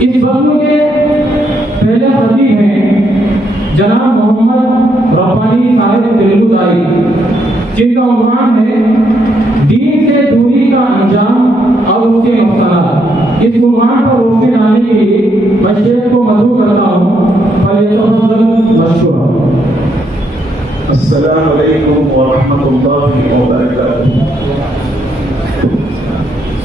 इस बज़्म के पहले खतीब हैं जनाब मोहम्मद रब्बानी साहिब तेलुगुदाई, जिनका उन्वान है दीन से दूरी का अंजाम और उसके नुकसानात। इस उन्वान पर रोशनी डालने के लिए मैं शेख को मदऊ करता हूँ। अस्सलामु अलैकुम व रहमतुल्लाहि व बरकातुहू।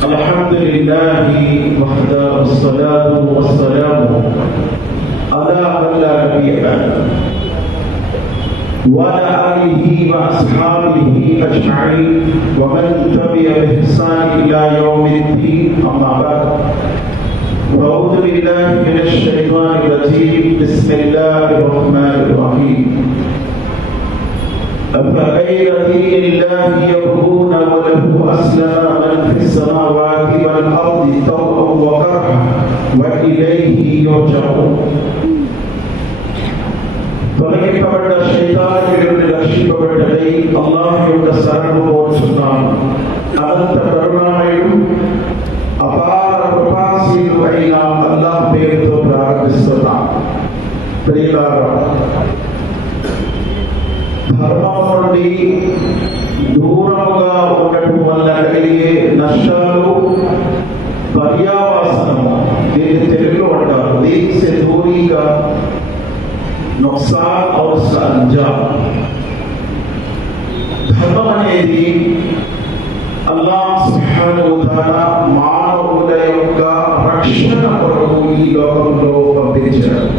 अल्हम्दुलिल्लाहि वहदा वस्सलातु वस्सलामु अला मन ला नबिय्य बअदहु व अला आलिहि व अस्हाबिहि अजमईन व मन तबिअ बिइहसान इला यौमिद्दीन। अम्मा बअद। अऊज़ु बिल्लाहि मिनश शैतानिर रजीम। बिस्मिल्लाहिर रहमानिर रहीम। अफ़ग़ैर दीनिल्लाहि यबग़ून व लहु अस्लमा मन फ़िस्समावाति वल अर्दि तौअन व करहन व इलैहि युरजऊन। తొలగింపబడ్డ శైతాను నుండి రక్షింపబడ్డదై అల్లాహ్ యొక్క శరణు కోరుచున్నాను. అనంత కరుణామయుడు అపార కృపాశీలుడు అయిన అల్లాహ్ పేరుతో ప్రారంభిస్తున్నాను. ప్రియులారా, ధర్మం నుండి దూరంగా ఉండటం వల్ల కలిగే నష్టాలు పర్యావసనము, దీన్ని తెలుగులో అంటారు దీన్ సే దూరీగా नुकसान और उसका अंजाम। धर्म అనేది అల్లాహ్ సుబ్హానహు వ తఆలా మానవుల యొక్క రక్షణ కొరకు ఈ లోకంలో పంపించాడు.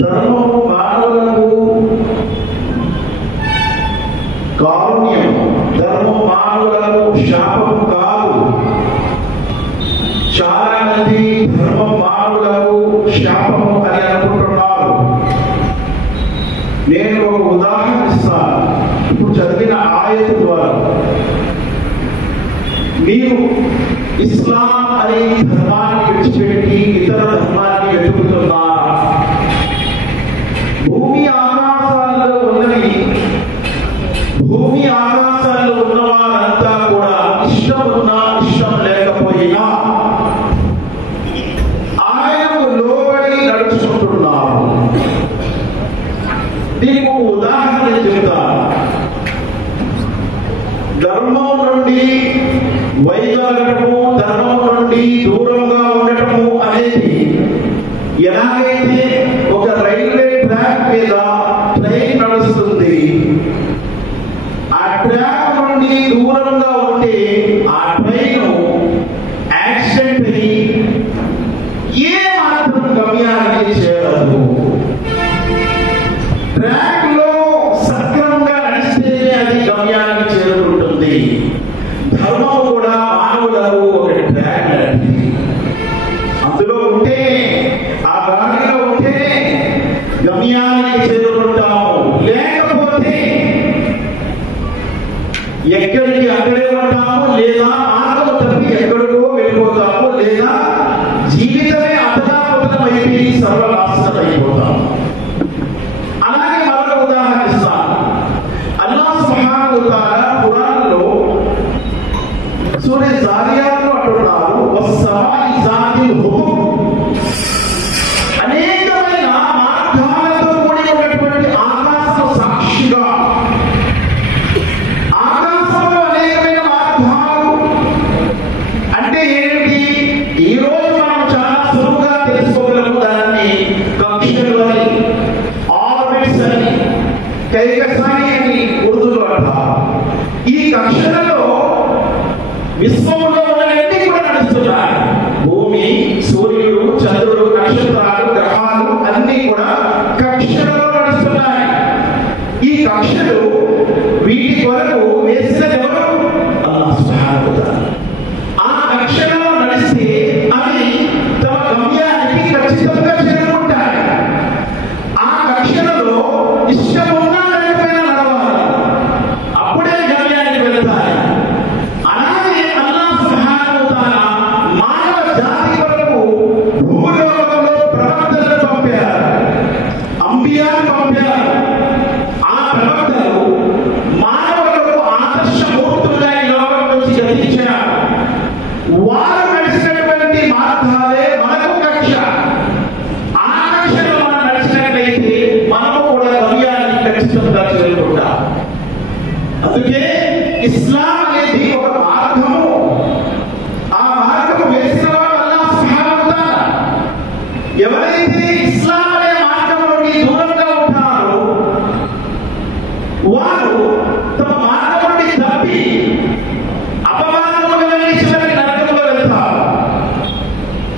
ధర్మము మానవులకు కారుణ్యం, ధర్మము మానవులకు శాపం కాదు. చాలా మంది ధర్మం మానవులకు శాపము అని అనుకుంటున్నారు. నేను ఒక ఉదాహరణ ఇస్తాను. ఇప్పుడు చదివిన ఆయత్ ద్వారా మీరు ఇస్లాం అనే ధర్మాన్ని విడిచిపెట్టి ఇతర ధర్మాన్ని వెతుకుతున్నారా? భూమి ఆకాశాల్లో ఉన్నవి, భూమి ఆకాశాల్లో ఉన్న వారంతా కూడా ఇష్టం ఉన్నా ఇష్టం లేకపోయినా దీనికి ఒక ఉదాహరణ చెబుతాను. ధర్మం నుండి వైదొలగటము, ధర్మం నుండి దూరంగా ఉండటము అనేది ఎలాగైతే ఒక రైల్వే ట్రాక్ మీద ట్రైన్ నడుస్తుంది, ఆ ట్రాక్ నుండి దూరంగా ఉంటే ఆ ట్రైన్ యాక్సిడెంట్ అయ్యి ఏ మాత్రం గమ్యానికి చేరదు. ట్రాక్ లో సక్రమంగా నడిస్తేనే అది గమ్యానికి చేరుకుంటుంది. ధర్మం కూడా మానవులకు ఒక ట్రాక్ లాంటిది. అందులో ఉంటే, ఆ గాడిలో ఉంటే గమ్యానికి చేరుకుంటాము. లేకపోతే ఎక్కడికి అక్కడే ఉంటాము, లేదా మార్గం తప్పి ఎక్కడికో వెళ్ళిపోతాము, లేదా జీవితమే అతలాకుతలం అయిపోయి సర్వనాశనం అయిపోతాము. అలాగే మరొక ఉదాహరణ ఇస్తాను. అల్లాహ్ సుబ్హానహు వ తఆలా ఖురాన్లో సూరా జారియాత్లో అంటున్నారు, వస్సమాఇ జాతిల్ హుబుక్. అనేకమైన మార్గాలతో కూడి ఉన్నటువంటి ఆకాశం సాక్షిగా, ఆకాశంలో అనేకమైన మార్గాలు అంటే ఏంటి? ఈ రోజు మనం చాలా సులువుగా తెలుసుకోగలము. దాన్ని కక్షలు అని, ఆర్బిట్స్ అని, కైకసాని అని ఉర్దూలో అంటారు. ఈ కక్షలలో విశ్వంలో ఉన్నవన్నీ కూడా నడుస్తున్నాయి. భూమి, సూర్య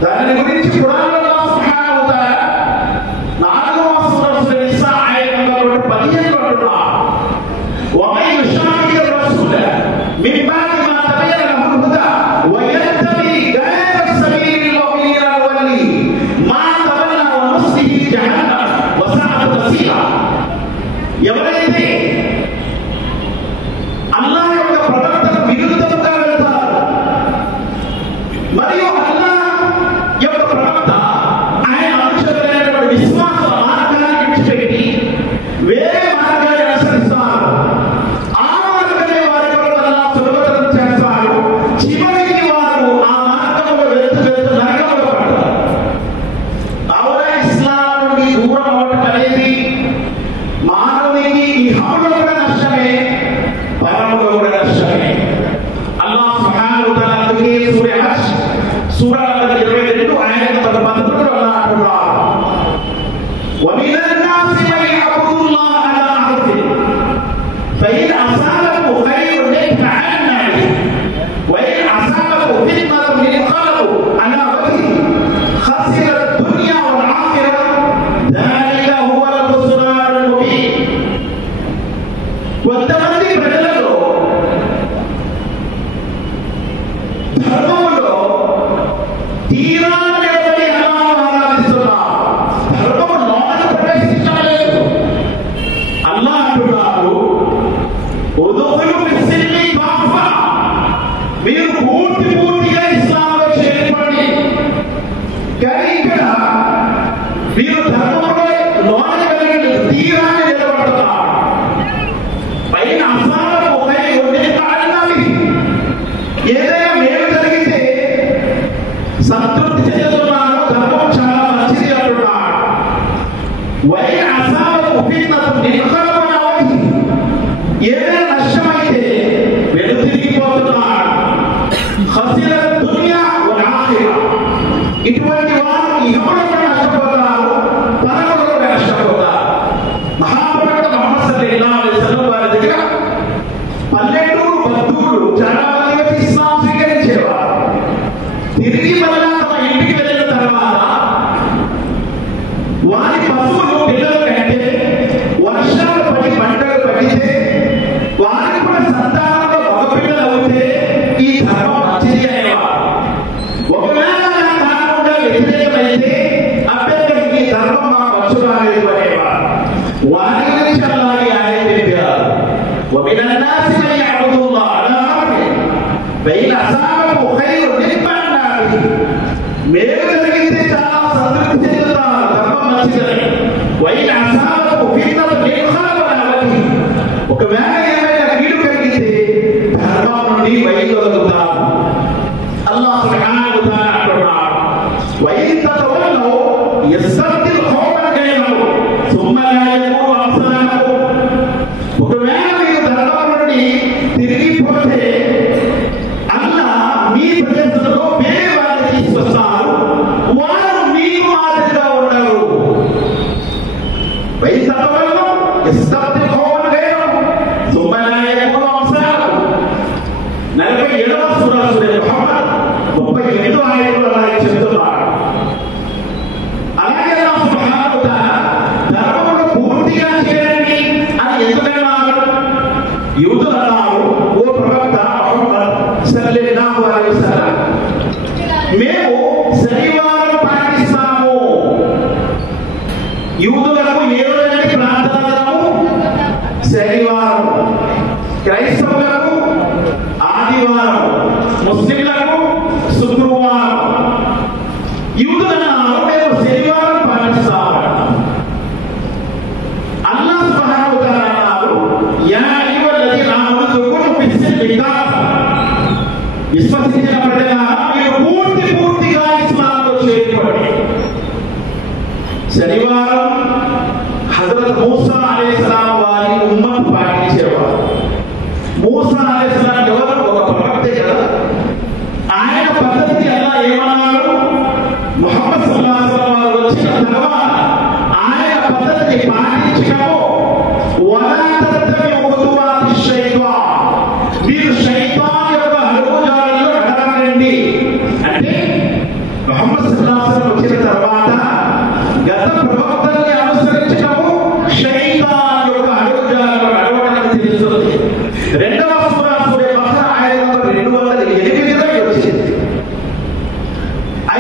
దాని గురించి ఖురాన్లో అల్లాహ్ సుబ్హానహు వ తఆలా 4వ సూరా నిసా ఆయత నంబర్ 15 లో అంటున్నాడు, వమన్ యుషాకిర్ రసూల మిన్ బాది మా తబయన లహుల్ హుదా వయత్తబి గైర సబీలిల్ ముమినీన వల్లి మా తవన్నా వ నుస్లిహి జహన్నమ వసఅత్ మసీరా. ఎవరైతే అల్లాహ్ యొక్క ప్రవక్తకు విరుద్ధంగా వెళ్తారు మరియు అల్లాహ్ యొక్క ప్రవక్త ఆయన అనుసరించినటువంటి విశ్వాస మార్గాన్ని విడిచిపెట్టి వేరే మార్గాన్ని అనుసరిస్తారు, ఆ మార్గమే వారి కొరకు అల్లాహ్ సులభతరం చేస్తారు. చివరికి వారు ఆ మార్గంలో వెళ్తూ నరకంలో పడతారు. కావున ఇస్లాం నుండి దూరం అవటం అనేది మానవునికి ఇహంలో కూడా నష్టమే, పరములో కూడా నష్టమే. అల్లాహ్ సుబ్హానహు వ తఆలా అందుకే సూరా హజ్ సూరా నంబర్ 22 ఆయత నంబర్ 13 లో అల్లాహ్ అంటున్నాడు, వమినన్ నాసి మన్ యఅబుదుల్లాహ అలా హర్ఫిన్ ఫఇన్ అసాబహు ఖైరున్ ఇత్బఅనా బిహి వఇన్ అసాబహు ఫిత్నతున్ ఇంఖలబు అలా వజ్హిహి ఖసిర దునియా వల్ ఆఖిరహ ذلك هو الخسران المبين. కొంతమంది ప్రజలలో ధర్మంలో తీరా నిలబడి అల్లాహ్ను ఆరాధిస్తున్నారు, ధర్మంలోకి ప్రవేశించడం లేదు. అల్లాహ్ అంటున్నారు, ఉదుఖులు ఫిస్సిల్మి కాఫా, మీరు పూర్తిగా ఇస్లాంలో చేరిపోండి. కానీ ఇక్కడ మీరు ధర్మంలో లోనికి వెళ్ళి తీరాన్ని నిలబడుతున్నారు. పైన అసాబహు ఖైరున్ ఇత్బఅనా బిహి, ఏదైనా మేలు జరిగితే సంతృప్తి చెందుతున్నాను, ధర్మం చాలా మంచిది అంటున్నాడు. వైన్ అసాబహు ఫిత్నతున్ ఇంఖలబు అలా వజ్హిహి, ఏదైనా నష్టమైతే వెనుతిరిగిపోతున్నాడు. ఖసిర దునియా వల్ ఆఖిరహ, ఇటువంటి వారు ఇహంలో కూడా నష్టపోతారు, పరములో కూడా నష్టపోతారు. మహాప్రవక్త ముహమ్మద్ సల్లల్లాహు అలైహి వసల్లం వారి దగ్గర పల్లెటూరు బంధువులు చాలా మంది వచ్చి ఇస్లాం స్వీకరించేవారు. తిరిగి మళ్ళా తమ ఇంటికి వెళ్ళిన తర్వాత వారి పశువులు పిల్లలు కంటే వర్షాలు పడి పంటలు పడితే వారికి కూడా సంతానంలో మగపిల్లలు అవుతే ఈ ధర్మం మంచిది అనేవారు. ఒకవేళ కాకుండా వ్యతిరేకమైతే అభ్యర్థి ఈ ధర్మం మా వచ్చు రాలేదు అనేవారు. వారి గురించి అల్లాహ్ ఈ ఆయత చెప్పారు, వమినన్ నాసి మన్ యఅబుదుల్లాహ అలా హర్ఫిన్ ఫఇన్ అసాబహు ఖైరున్ ఇత్బఅనా బిహి, మేలు జరిగితే చాలా సంతృప్తి చెందుతారు, ధర్మం మంచిదని. వైన్ అసాబహు ఫిత్నతున్ ఇంఖలబు అలా వజ్హిహి, ఒకవేళ ఏమైనా కీడు కలిగితే ధర్మం నుండి వైదొలుగుతారు. అల్లాహ్ సుబ్హానహు వ తఆలా అంటున్నాడు, వైన్ తతవల్లౌ యస్తబ్దిల్ ఖౌమన్ గైరహుమ్ థుమ్మ లా యకూను అమ్సాలకుమ్, ఒకవేళ మీరు ధర్మం నుండి తిరిగిపోతే అల్లాహ్ మీ ప్రజల్లో వేరే వారిని తీసుకొస్తారు, వారు మీకు మాదిరిగా ఉండరు. వైన్ తతవల్లౌ యస్తబ్దిల్ ఖౌమన్ గైరహుమ్ థుమ్మ లా యకూను అమ్సాలకుమ్. 47వ సూరా ముహమ్మద్ 38వ ఆయతలో అల్లాహ్ చెప్తున్నాడు. అలాగే అల్లాహ్ సుబ్హానహు వ తఆలా ధర్మంలో పూర్తిగా చేరండి అని ఎందుకన్నారు? యూదులు అన్నారు, ఓ ప్రవక్త ముహమ్మద్ సల్లల్లాహు అలైహి వసల్లం, మేము శనివారం పాటిస్తాము. యూదులకు ఏ రోజంటే ప్రార్థన దినము శనివారం, క్రైస్తవులకు ఆదివారం, ముస్లింలకు శుక్రవారం. యూదులన్నారు మేము శనివారం పాటిస్తాము. అల్లాహ్ సుబ్హానహు వ తఆలా అన్నారు, యా అయ్యుహల్లజీన ఆమను దుఖులు ఫిస్సిల్మి కాఫా, విశ్వసించిన ప్రజలారా మీరు పూర్తిగా ఇస్లాంలో చేరిపోండి. శనివారం హజరత్ మూసా అలైహిస్సలాం వారి ఉమ్మత్ పాటించేవారు. మూసా అలైహిస్సలాం ఎవరు? ఒక ప్రవక్తే కదా. ఆయన పద్ధతి అల్లాహ్ ఏమన్నారు? ముహమ్మద్ సల్లల్లాహు అలైహి వసల్లం వారు వచ్చిన తర్వాత ఆయన పద్ధతిని పాటించడము, వలా తత్తబిఉ ఖుతువాతి షైతాన్, మీరు శైతాన్ యొక్క అడుగుజాడల్లో నడవకండి. అంటే ముహమ్మద్ సల్లల్లాహు అలైహి వసల్లం వచ్చిన తర్వాత గత ప్రవక్తల్ని అనుసరించడము షైతాన్ యొక్క అడుగుజాడల్లో నడవడానికి తెలుస్తుంది. రెండవ సూరా సూరా బకరా ఆయత నంబర్ 208లో వచ్చింది.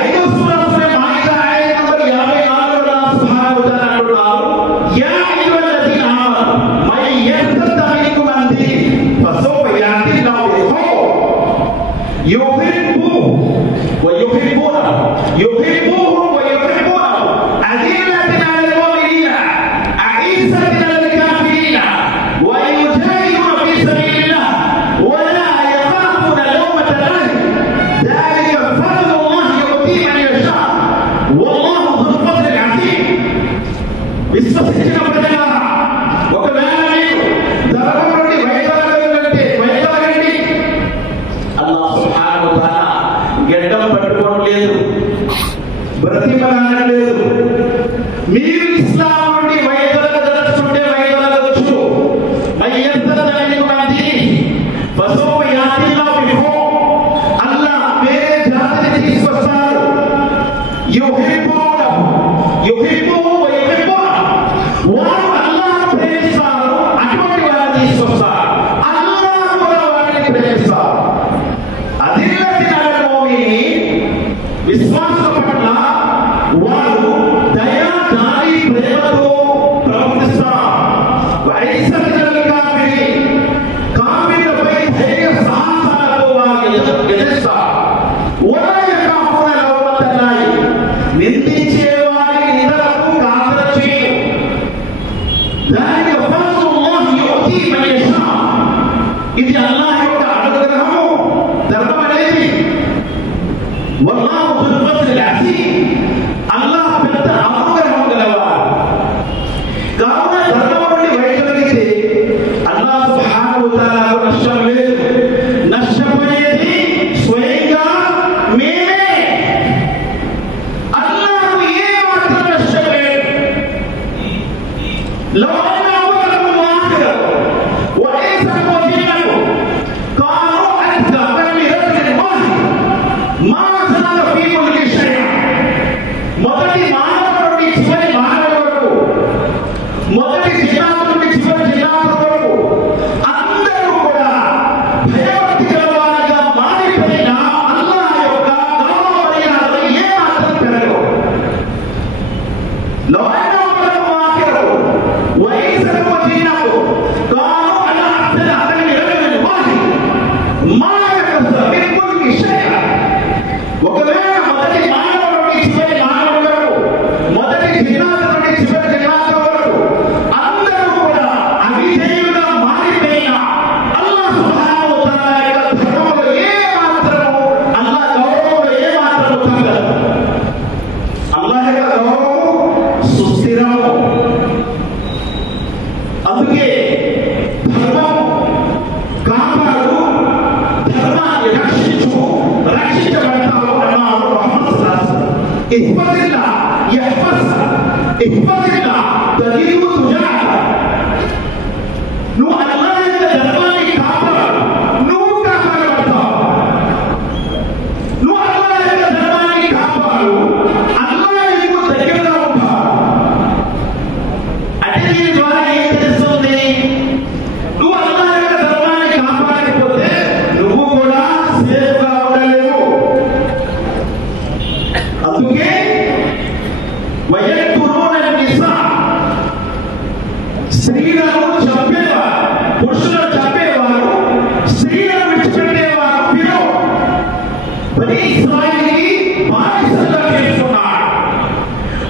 ఐదవ సూరా సూరా మాయిదా ఆయత నంబర్ 54లో అల్లాహ్ సుబ్హానహు వ తఆలా అంటున్నారు, యా అయ్యుహల్లదీన ఆమను మై యర్తద మిన్కుమ్ అన్ దీని ఫసౌఫ యాతి అల్లాహు బిఖౌమ్ యుహిబ్బుహు ويحبوهم ويحبونه أذلة على المؤمنين أعزة على الكافرين ويجاهدون في سبيل الله ولا يخافون لومة لائم ذلك فضل الله يؤتيه من يشاء والله ذو الفضل العظيم. విశ్వసించిన ప్రజలారా, ఒకవేళ మీరు ధర్మం నుండి వైదొలగండి. అల్లాహ్ సుబ్హానహు వ తఆలా గడ్డం పట్టుకోవడం లేదు, బ్రతిమలాడడం లేదు. మీరు ఇస్లాం నుండి వైదొలగదలుచుకుంటే వైదొలగవచ్చు. అల్లాహ్ వేరే జాతిని తీసుకొస్తారు. వారు అల్లాహ్ ప్రేమిస్తారు, అటువంటి వారిని తీసుకొస్తారు. అల్లాహ్ కూడా వారిని ప్రేమిస్తారు. విశ్వాసం పట్ల వారు దయా జాలి ప్రేమతో ప్రవర్తిస్తారు. కాఫీలపై ధైర్య సాహసాలతో వారు ఎదిరిస్తారు. నిందించే వారి నిందలకు కాదర చేయరు. ఇది అల్లాహ్ యొక్క అనుగ్రహము, ధర్మం అనేది. వల్లాహు ذو الفضل العظيم. అల్లాహ్ పెద్ద అనుగ్రహం గలవాడు. కావున ధర్మం నుండి వైదొలిగితే అల్లాహ్ సుబ్హానహు వ తఆలా నష్టం లేదు. నష్టపోయేది స్వయంగా మేమే. అల్లాహ్ ఏ మాత్రం నష్టం లేదు. మొదటి మానవ నుండి చివరి మానవ వరకు, మొదటి జిల్లాల నుండి చివరి జిల్లాల వరకు అందరూ కూడా భయభక్తి గలవారిగా మారిపోయిన అల్లాహ్ యొక్క గౌరవ మర్యాదలు ఏ మాత్రం పెరగవు. ఒకవేళ మొదటి మానవ నుండి చివరి మానవ వరకు, మొదటి జిల్లాల నుండి చివరి జిల్లాల వరకు అందరూ కూడా అవిధేయులుగా మారిపోయిన అల్లాహ్ సుబ్హానహు వ తఆలా యొక్క ధర్మంలో ఏ మాత్రము, అల్లాహ్ గౌరవంలో ఏ మాత్రము తగ్గదు. అల్లాహ్ యొక్క గౌరవం సుస్థిరము. అందుకే ధర్మం కాపాడు, ధర్మాన్ని రక్షించు, రక్షించబడతావు అన్నారు ముహమ్మద్ సల్లల్లాహు అలైహి వసల్లం. ఇహ్ఫజిల్లా ఇహ్ఫజిల్లా తజీదు తుజాహ. నువ్వు అల్లాహ్ యొక్క ధర్మాన్ని కాపాడు, నువ్వు కాపాడబడతావు. నువ్వు అల్లాహ్ యొక్క ధర్మాన్ని కాపాడు, అల్లాహ్ నీకు దగ్గరగా ఉంటాడు. అంటే దీని ద్వారా ఏం తెలుస్తుంది? నువ్వు అల్లాహ్ యొక్క ధర్మాన్ని కాపాడకపోతే నువ్వు కూడా సేఫ్గా ఉండలేవు. అందుకే స్త్రీలను చంపేవారు, పురుషులను చంపేవారు, స్త్రీలను విడిచిపెట్టేవారు ఫిరౌన్ బనీ ఇశ్రాయేలుకి బానిసలుగా చేసుకున్నాడు.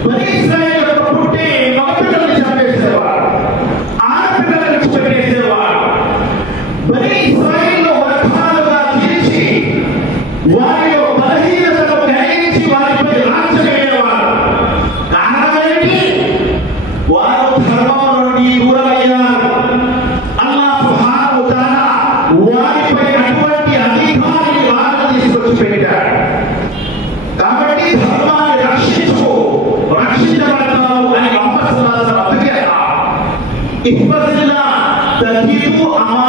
బనీ ఇశ్రాయేలు యొక్క పుట్టే మగపిల్లల్ని చంపేసేవారు, ఆడపిల్లలను విడిచిపెట్టేసేవారు. బనీ ఇశ్రాయేలులో వర్గాలుగా తీర్చి వారిలో బలహీనతను గ్రహించి వారిపై రాజ్యం వేయేవారు. కారణం ఏంటి? వారు ధర్మం నుండి దూరమయ్యారు. అల్లాహ్ సుబ్హానహు వ తఆలా వారిపై అటువంటి అధికారాన్ని వారికి తీసుకొచ్చి పెట్టాడు. కాబట్టి ధర్మాన్ని రక్షించు, రక్షించబడతావు అని ముహమ్మద్ సల్లల్లాహు అలైహి వసల్లం అందుకే ఇహ్ఫజిల్లా తజీదు అమామ.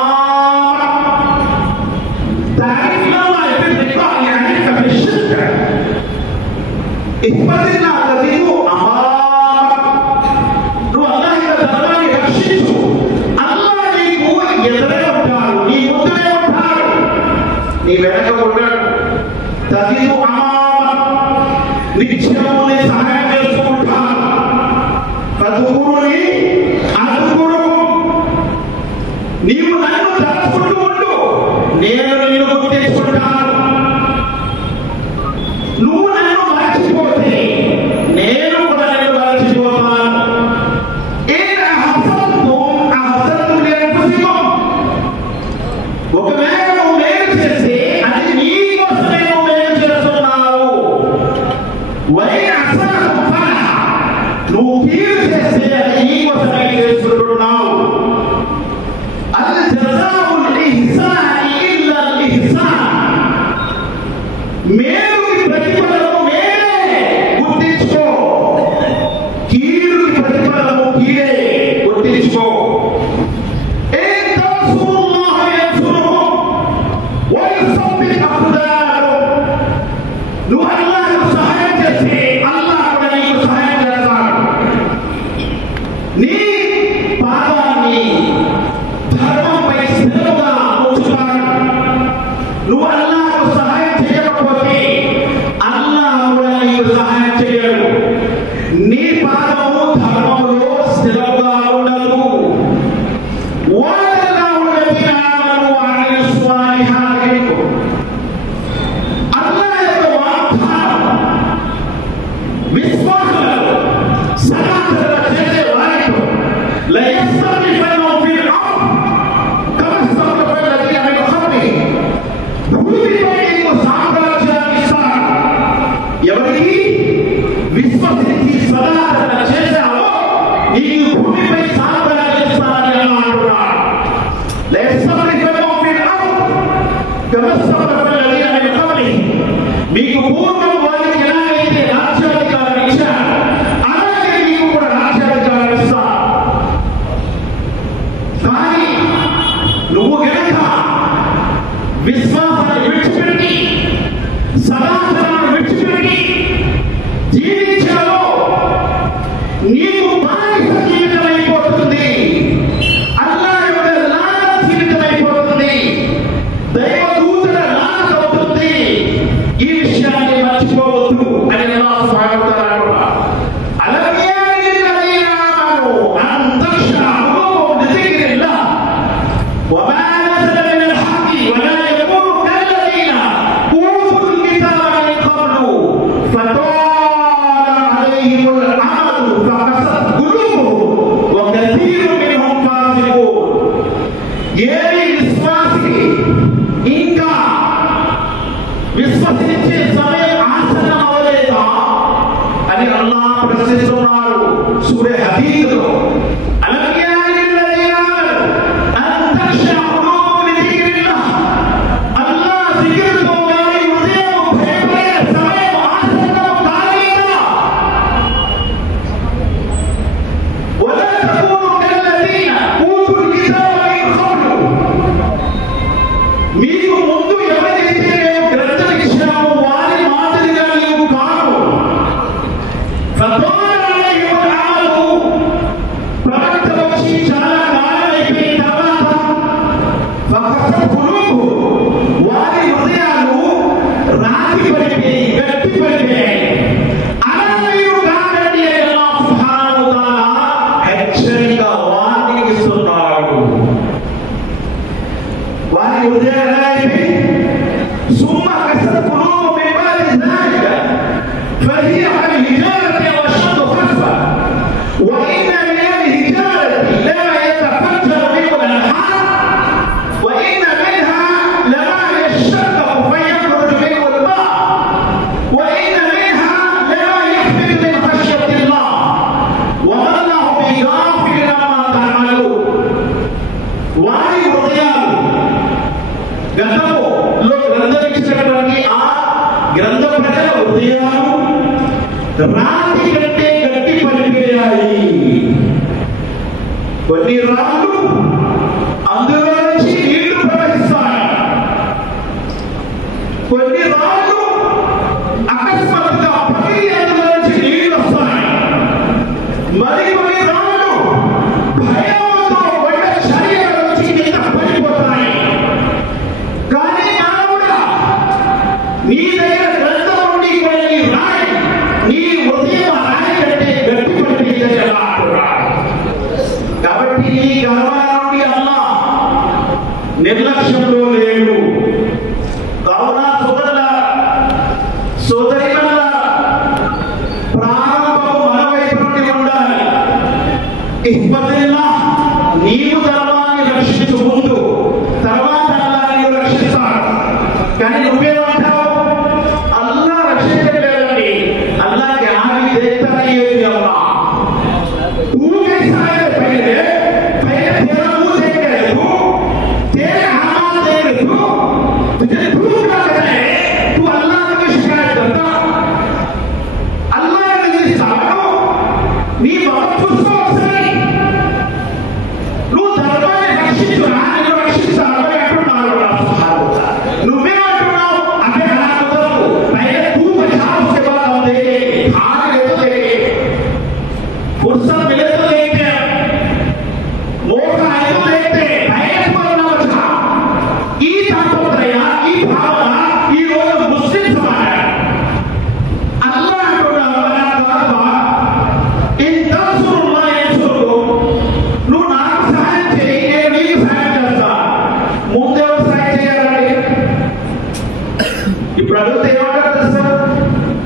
تعرف ما يفرق يعني في الشرك. ఇప్పటినా తదిను అమా నువ్వు అల్లాహ్ యొక్క ధర్మాన్ని రక్షించు. అల్లాహ్ నీకు ఎదురే ఉంటాడు, నీ ముందునే ఉంటాడు, నీ వెనక ఉంటాడు. తదిను అమా నిత్యము నీ సహాయం చేసుకుంటాను. ఫదుకురుని అదుకురుకుం నీవు నన్ను తలుచుకుంటూ ఉండు, నేను నిన్ను గుర్తించుకుంటాను. నువ్వు నన్ను మర్చిపోతే నేను కూడా నిన్ను మర్చిపోతాను. ఒకవేళ నువ్వు మేలు చేస్తే అది నీ కోసమే నువ్వు మేలు చేస్తున్నావు. నువ్వు కీడు చేస్తే అది నీ కోసమే చేసుకుంటున్నావు. మేలుకి ప్రతిఫలము మేలే, గుర్తించుకో. కీడుకి ప్రతిఫలము కీడే, గుర్తించుకో. నువ్వు అల్లాహ్కు సహాయం చేస్తే అల్లాహ్ కూడా నీకు సహాయం చేస్తాడు. నీ పాదాన్ని ధర్మంపై స్థిరంగా ఉంచుతాడు. నువ్వు అల్లాహ్కు సహాయం చేయకపోతే అల్లాహ్ కూడా నీకు సహాయం చేయడు. నీ పాదము ధర్మంలో స్థిరంగా ఉండదు. ఎవరికి విశ్వసించి సదాచరణ చేశావో నీకు భూమిపై సామ్రాజ్యం ఇస్తానని అంటున్నాడు. మీకు పూర్వం వారికి ఎలాగైతే రాజ్యాధికారం ఇచ్చారు అలాగే మీకు కూడా రాజ్యాధికారం ఇస్తాను. కానీ నువ్వు గనక విశ్వాసాన్ని విడిచిపెట్టి సదాచరణను విడిచిపెట్టి జీవించాలో నీకు బానిస జీవితం అయిపోతుంది. అల్లాహ్ యొక్క లానత జీవితం అయిపోతుంది. దైవదూతల లానత అవుతుంది. ఈ విషయాన్ని మర్చిపోవద్దు అని అల్లాహ్ సుబ్హానహు వ తఆలా అంటున్నాడు. అలం యాని లిల్లదీన ఆమను అన్ తఖ్షా ఖులూబుహుం లిజిక్రిల్లాహ్ వమా నజల మినల్ హక్కి వలా యకూను కల్లదీన ఊతుల్ కితాబ మిన్ ఖబ్లు ఫతాల అలైహిముల్ అమదు ఫకసత్ ఖులూబుహుం వ కసీరున్ మిన్హుం ఫాసికూన్. ఏది విశ్వాసి ఇంకా విశ్వసించే సమయం ఆసన్నం అవ్వలేదా అని అల్లాహ్ ప్రశ్నిస్తున్నాడు సూరా హదీద్లో. అలం యాని లిల్లదీన ఆమను అన్ తఖ్షా ఖులూబుహుం లిజిక్రిల్లాహ్. అల్లాహ్ జిక్రుతో వారి హృదయం భయపడే సమయం ఆసన్నం కాలేదా? వలా తకూను కల్లదీన ఊతుల్ కితాబ మిన్ ఖబ్లు. మీకు ముందు ఎవరైతే మేము గ్రంథం ఇచ్చామో వారి మాదిరిగా నీవు కాదు. ఫతాల అలైహిముల్ అమదు. ప్రవక్త వచ్చి చాలా కాలం అయిపోయిన తర్వాత ఫకసత్ ఖులూబుహుం. వారి హృదయాలు రాతి పడిపోయి గట్టి పడిపోయాయి. అలా మీరు కాదండి అని అల్లాహ్ సుబ్హానహు వ తఆలా హెచ్చరిక వార్నింగ్ ఇస్తున్నాడు. వారి హృదయాలు ఎలా అయిపోయి ثم قست قلوبهم من بعد ذلك فهي كالحجارة أو أشد خسفا وإن من الحجارة لما يتفجر منه الأنهار وإن منها لما يشقق فيخرج منه الماء وإن منها لما يخفق من خشية الله وما الله بغافل عما تعملون. వారి హృదయాలు గతంలో గ్రంథం ఇచ్చినటువంటి ఆ గ్రంథ ప్రజల హృదయాలు రాతి కంటే గట్టి పడిపోయాయి. కొన్ని రాళ్ళు అందులో నుంచి నీళ్లు ప్రవహిస్తాయి. కొన్ని రాళ్ళు అకస్మాత్తుగా పగిలి అందులో ఇహ్ఫజిల్లా, నీవు ధర్మాన్ని రక్షించు ముందు, తర్వాత అల్లాహ్ నీవు రక్షిస్తాడు. కానీ నువ్వేమంటావు? అల్లాహ్ రక్షించలేదండి, అల్లాహ్ ఆగి దేతా नहीं है अल्लाह, तू कैसा है? पहले तेरा मुंह देख रहे तू, तेरे हाथ देख रहे तू, तुझे प्रूव क्या करना है? तू अल्लाह की शिकायत करता, अल्लाह ने सामो नी बहुत చూస్తావు ఒకసారి. నువ్వు ధర్మాన్ని రక్షించురా, నేను రక్షిస్తాను అంటున్నాడు అల్లాహ్ సుబ్హానహు వ తఆలా. నువ్వేమంటున్నావు? అంటే అలా కుదరదు, పైన తూ బచావ్ उसके बाद हम देंगे, हाथ ले तो देंगे, फुर्सत मिले तो देंगे, मौका आए तो देखते, पहले पर ना बचा. ఈ తాపత్రయ, ఈ భావన ఈ రోజు ముస్లిం సమాజం అల్లాహ్ అంటున్నాడు నువ్వు నాకు సహాయం చేయి, నేను నీకు సహాయం చేస్తా. ముందెవరు సహాయం చేయాలండి? ఇప్పుడు అడిగితే ఏమంటారు తెలుసా?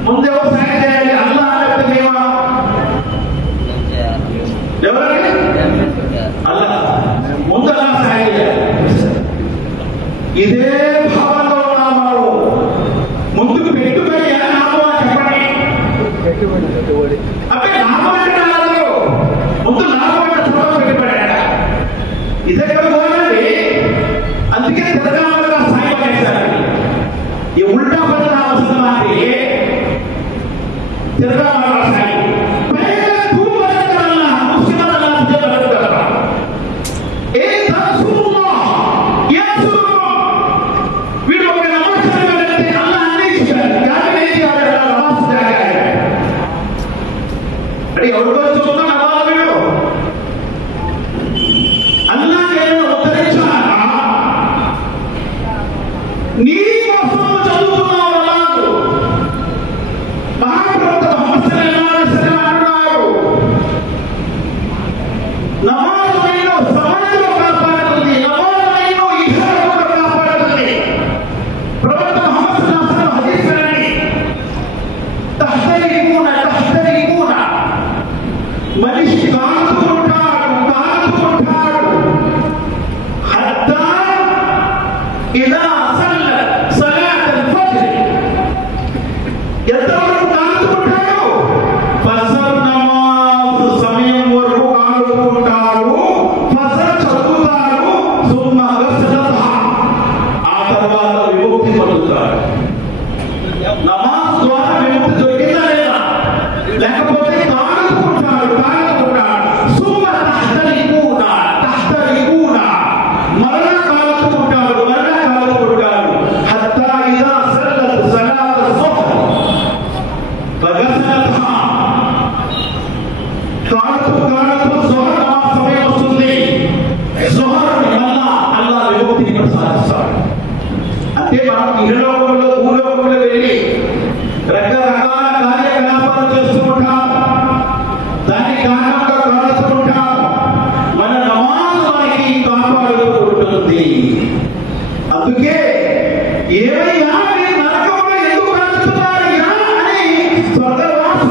ముందెవరు సహాయం చేయాలి? అల్లాహ్ లేకపోతే మేమా? ఎవరండి? అల్లాహ్. ముందు అల్లాహ్ సహాయం చేయాలి. ఇదే భావనలో ఉన్నాము. ముందుకు పెట్టుబడి అని లాభం చెప్పండి. అబ్బే లాభం అంటే రాదు, ముందు లాభం అంటే తర్వాత పెట్టుబడి. ఇదే కదా పోలండి. అందుకే తెలంగాణలో సాయం చేశారు. ఈ ఉల్టా బదులు అవసరం అంటే తెలంగాణలో సాయం ఎవరితో చూస్తున్నా నవ్వాలి. అల్లా నేను ఉద్ధరించాలా? నీ కోసం చదువుతున్నావు. అల్లాహ్ మహాప్రవక్త ముహమ్మద్ సల్లల్లాహు అలైహి వసల్లం అంటున్నారు, నమాజ్ నేను సమాజంలో కాపాడుతుంది, నమాజ్ నేను ఇహ్రాలో కాపాడుతుంది. ప్రవక్త ముహమ్మద్ సల్లల్లాహు అలైహి వసల్లం హదీస్ లోని తహ్తరికూన మనిషి కాలుతుంటాడు హత్తా ఇదా సల్ల సలాతల్ ఫజ్ర్, ఎంతవరకు కాలుతుంటాడు? ఫజర్ నమాజ్ సమయం వరకు కాలుతుంటాడు. ఫజర్ చదువుతాడు, సుమ్మ గస్సలహా, ఆ తర్వాత విముక్తి పొందుతాడు. నమాజ్ ద్వారా విముక్తి దొరికిందా లేదా? లేకపోతే అంటే మనం ఇహలోకంలో భూలోకంలో వెళ్ళి రకరకాల కార్యకలాపాలు చేస్తుంటాం, దానికి కారణంగా కాలుస్తుంటాం. మన నమాజ్ మనకి కాపాడుతూ ఉంటుంది. అందుకే ఏమయ్యా మీరు నరకంలో ఎందుకు కాలుతున్నారయ్యా అని స్వర్గవాసులు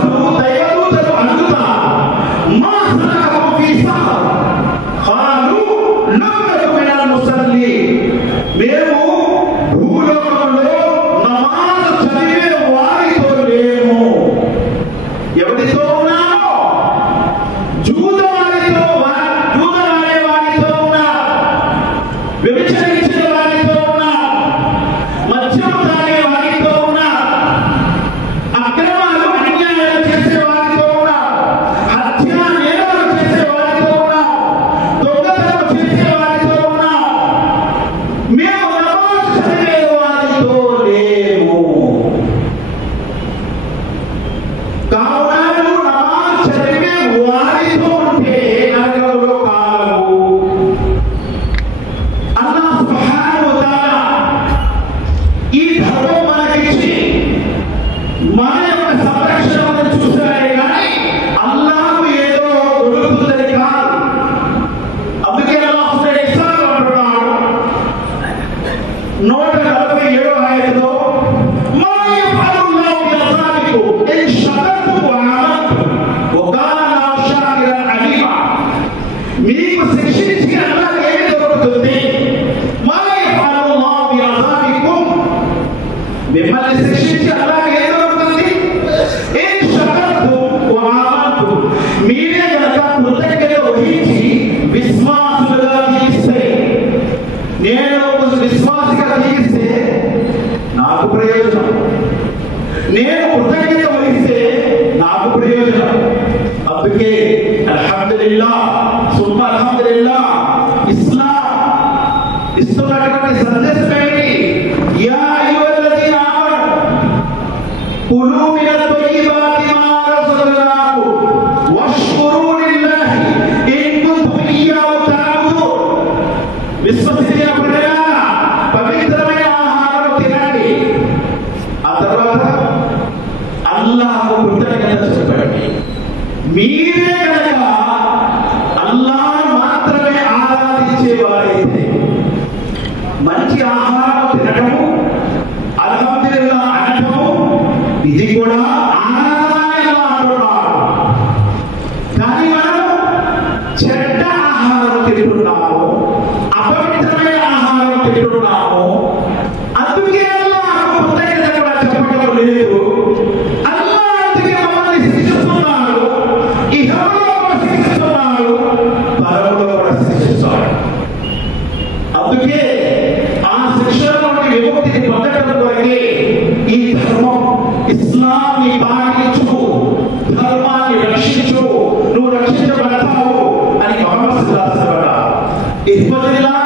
ఇఫ్బదిల్లా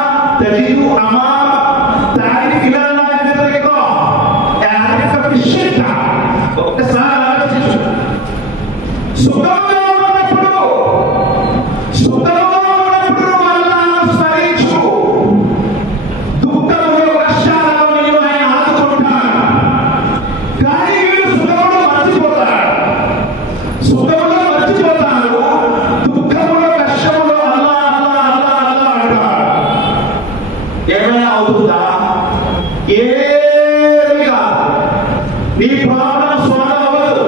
తజిదు అమామ తారిఫ్ ఇలల్లా ఫిరికా యారిఫ ఫిషిద్ద. ఒక్కసారి ఆలోచించు. సుఖంగా ఉన్నప్పుడు అల్లాహ్ను స్మరించు. దుఃఖంలో కష్టాలలో నిన్ను ఆయన ఆదుకుంటాడు. కానీ వీడు సుఖంలో మర్చిపోతాడు. దుఃఖంలో కష్టంలో అల్లా అంటాడు. ఏమైనా అవుతుందా? ఏమి కాదు. నీ ప్రాబ్లం సాల్వ్ అవ్వదు.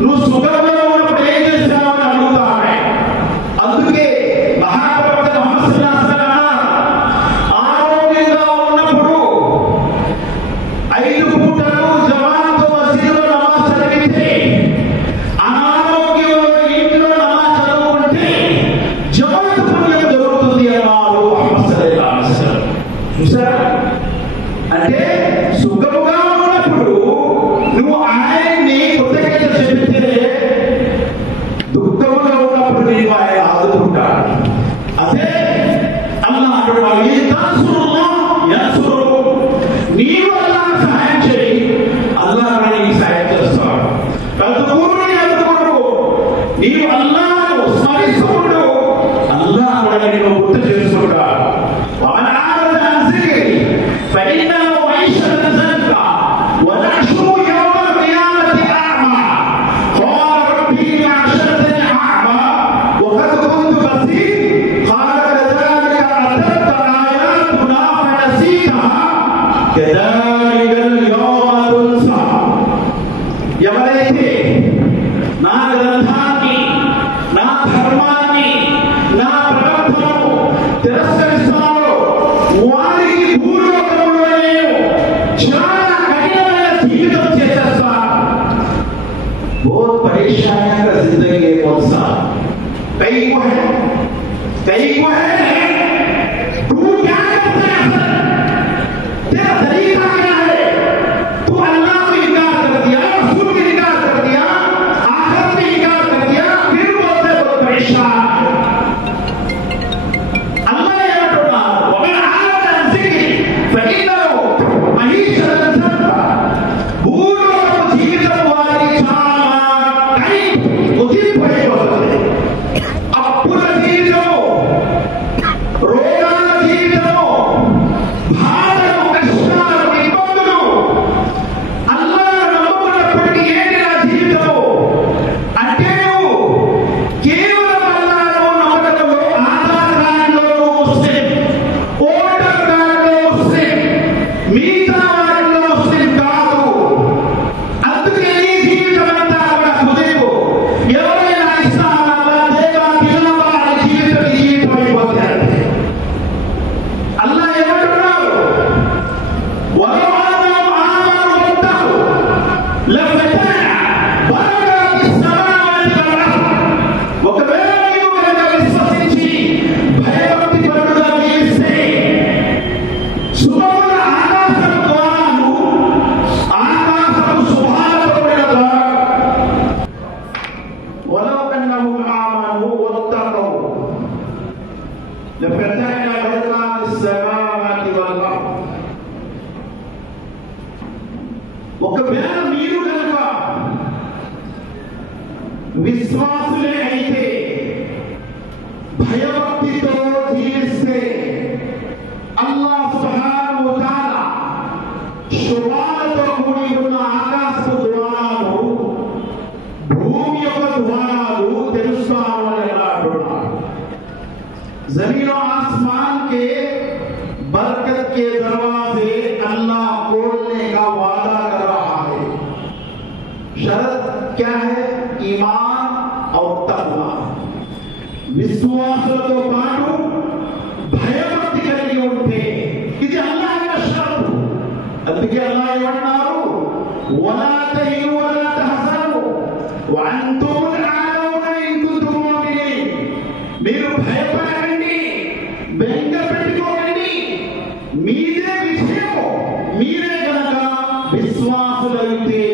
నువ్వు సుఖంలో ఉన్నప్పుడు ఏం చేస్తావు అని అడుగుతావు. అందుకే మహాప్రవక్త ముహమ్మద్ సల్లల్లాహు అలైహి వసల్లం ఆరోగ్యంగా ఉన్నప్పుడు 5 పూటలు జమాతో మసీదులో నమాజ్ చదివితే, అనారోగ్యంలో ఇంట్లో నమాజ్ చదువుకుంటే జమాత్ పుణ్యం దొరుకుతుంది అన్నారు ముహమ్మద్ సల్లల్లాహు అలైహి వసల్లం. చూసారా? అంటే సుఖముగా ఉన్నప్పుడు నువ్వు ఆయన్ని కృతజ్ఞత చెబితే, దుఃఖంలో ఉన్నప్పుడు నీవు ఆయన ఆదుకుంటాడు. అదే అల్లాహ్ అంటున్నాడు, నీవు అల్లాహ్ సహాయం చేయి, అల్లాహ్ నీకు సహాయం చేస్తాడు. నీవు అల్లాహ్ను స్మరిస్తుండు, అల్లాహ్ కూడా నిన్ను గుర్తు చేసుకుంటాడు. ఎవరైతే నా గ్రంథాన్ని, నా ధర్మాన్ని, నా ప్రవర్తనను తిరస్కరిస్తారో వారికి భూలోకంలో నేను చాలా కఠినమైన జీవితం చేసేస్తాను. बहुत परेशानियों का जिंदगी है कौन सा? कई को है तू क्या करता है? तेरा तरीका क्या है? तू अल्लाह को इनकार कर दिया, रसूल को इनकार कर दिया, आखिरत को इनकार कर दिया, फिर बोलते बहुत परेशान। अल्लाह ये बता, वमन आमन बिज़िक्रि फइन्नहु मईशतन ज़ंका, भूलो जीविతం వారికి చాలా టైం ఉదిపోయిపోతుంది. అప్పుల జీవితం, రోగాల జీవితం, బాధలు, కష్టాలు, ఇబ్బందులు, అల్లాహ్ను నమ్ముకున్నప్పటికీ ఏంటి నా జీవితం అంటే, నువ్వు కేవలం అల్లాహ్ను నమ్మకంలో ఆధార్ కార్డులో ముస్లిం, ఓటర్ కార్డులో ముస్లిం, మిగతా వాటిలో ముస్లిం కాదు. అందుకే నీ జీవితం అంతా కూడా కుదిరిపో. ఎవరైనా ఇస్తారా దేవా పిల్లవా అనే జీవితం అయిపోతారు. అల్లాహ్ ఏమంటున్నాడు? వలౌ అన్నహుమ్ ఆమను వత్తఖూ లఫతహనా బరకాతిస్ సమావాతి వల్ అర్ద్. ఒకవేళ నీవు కనుక విశ్వసించి భయభక్తి పరుడుగా జీవిస్తే సుమముల ఆకాశము ద్వారాలు, ఆకాశము శుభాలతోడిన ద్వారా, వలౌ అన్నహుమ్ ఆమను వత్తఖూ లఫతహనా బరకాతిస్ సమావాతి వల్ అర్ద్. ఒకవేళ మీరు కనుక విశ్వాసులే అయితే, భయభక్తితో జీవిస్తే, అల్లాహ్ సుబ్హానహు వ తఆలా శుభాలతో కూడి ఉన్న ఆకాశపు ద్వారాలు, భూమి యొక్క ద్వారాలు తెరుస్తాను అని ఎలా అంటున్నాడు? जमीन और आसमान के बरकत के दरवाजे अल्लाह खोलने का वादा कर रहा है। शर्त क्या है? ईमान और तक़वा. విశ్వాసంతో పాటు భయభక్తి కలిగి ఉంటే ఇది అల్లాహ్ యొక్క షరతు. అందుకే అల్లాహ్ ఏమన్నారు? వలా తహిను వలా తహజను వఅంతుముల్ ఆలౌన ఇన్ కుంతుం ముమినీన్. మీరు భయపడకండి, బెంగ పెట్టుకోకండి, మీదే విజయం, మీరే గనక విశ్వాసులైతే.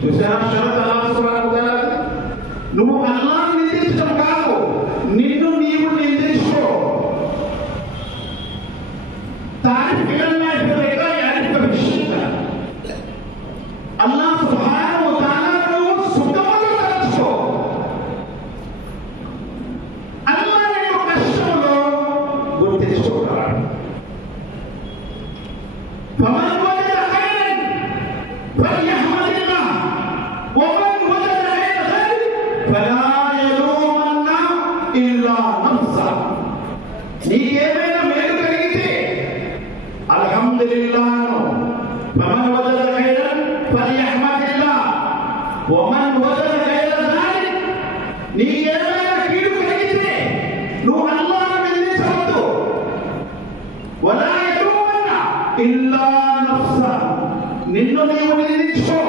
చూసారా షరత్ అల్లాహ్ సుబ్హానహు వ తఆలా? నువ్వు అల్లాహ్ని నిందించడం కాదు, నిన్ను నీవు నిందించుకో. ఫలా యలూమన్న ఇల్లా నఫ్స. నీకేమైనా మేలు కలిగితే అల్హమ్దులిల్లాహ్. ఫమన్ వజద ఖైరన్ ఫల్యహ్మదిల్లాహ్ వమన్ వజద గైర దాలిక్. నీకేమైనా కీడు కలిగితే నువ్వు అల్లాహ్ను నిందించవద్దు. వలా యలూమన్న ఇల్లా నఫ్స. నిన్ను నీవు నిందించుకో.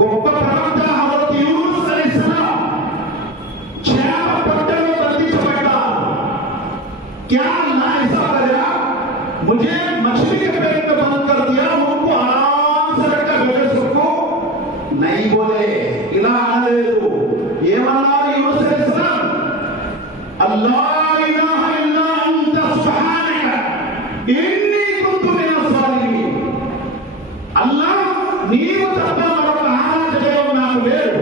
గొప్ప ప్రవక్త హజరత్ యూనుస్ అలైహిస్సలాం చేప పొట్టలో బంధించబడ్డారు. क्या अल्लाह ऐसा करेगा? मुझे मछली के पेट में बंद कर दिया, उनको आराम से रखकर भेज सको नहीं बोले. ఇలా అనలేదు. ఏమన్నారు యూనుస్ అలైహిస్సలాం? అల్లా ఇలాహ ఇల్లా అంత సుబ్హానక ఇన్నీ కుంతు మినస్ సాలిమీన్. అల్లాహ్ నీవు తప్ప మరొక ఆరాధన నాకు లేదు.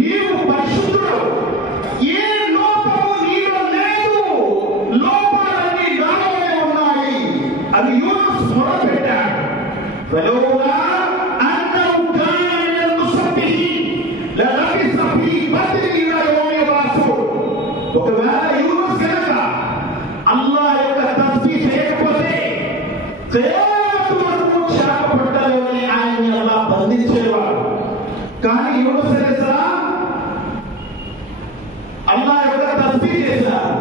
నీవు పరిశుద్ధుడు. ఏ లోపము నీలో లేదు. లోపాలన్నీ నాలోనే ఉన్నాయి అని యూనుస్ మొరపెట్టాడు. ఫలౌలా అన్నహు కాన మినల్ ముసబ్బిహీన్ లలబిస ఫీ బత్నిహి ఇలా యౌమి యబ్అసూన్. ఒకవేళ యూనుస్ కనుక అల్లాహ్ యొక్క తస్బీహ్ చేయకపోతే కియామత్ వరకు చేప పొట్టలోనే ఆయన్ని అల్లాహ్ బంధించేవాడు. కానీ యూనుస్ అలైహిస్సలాం అల్లాహ్ యొక్క తస్బీహ్ చేశారు.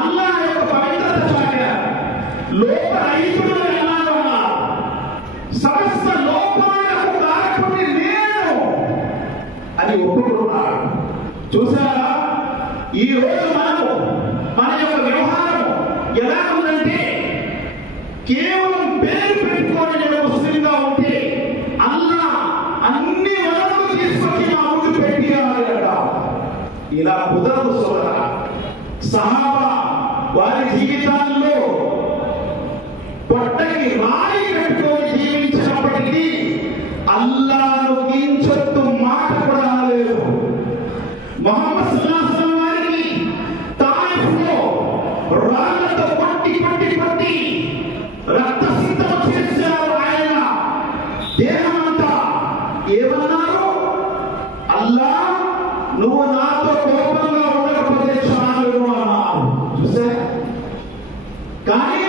అల్లాహ్ యొక్క పవిత్రత చాటారు. లోప రహితుడు అల్లాహ్ ఉన్నారు. సమస్త లోపాలకు కారకుడిని నేను అని ఒప్పుకున్నాడు. చూసారా, ఈ రోజు మన యొక్క వ్యవహారం ఎలా ఉందంటే, కేవలం పేరు పెట్టుకొని నేను ముస్లింగా ఉంటే అల్లాహ్ అన్ని వనరులు తీసుకొచ్చి నా ముందు పెట్టియాలట. ఇలా కుదరదు సోదరా. సహాబా వారి జీవితాల్లో పొట్టకి రాయి పెట్టుకొని జీవించినప్పటికీ అల్లాహ్ను కించొత్తు మాట కూడా అనలేదు. ముహమ్మద్ సల్లల్లాహు అలైహి వసల్లం వారికి తాయిఫ్లో రాళ్లతో కొట్టి రక్తసిక్తం చేశారు. ఆయన దేహమంతా ఏమన్నారు? అల్లాహ్ నువ్వు నాతో కోపంగా ఉండకపోతే చాలు అన్నారు. చూసారా? కానీ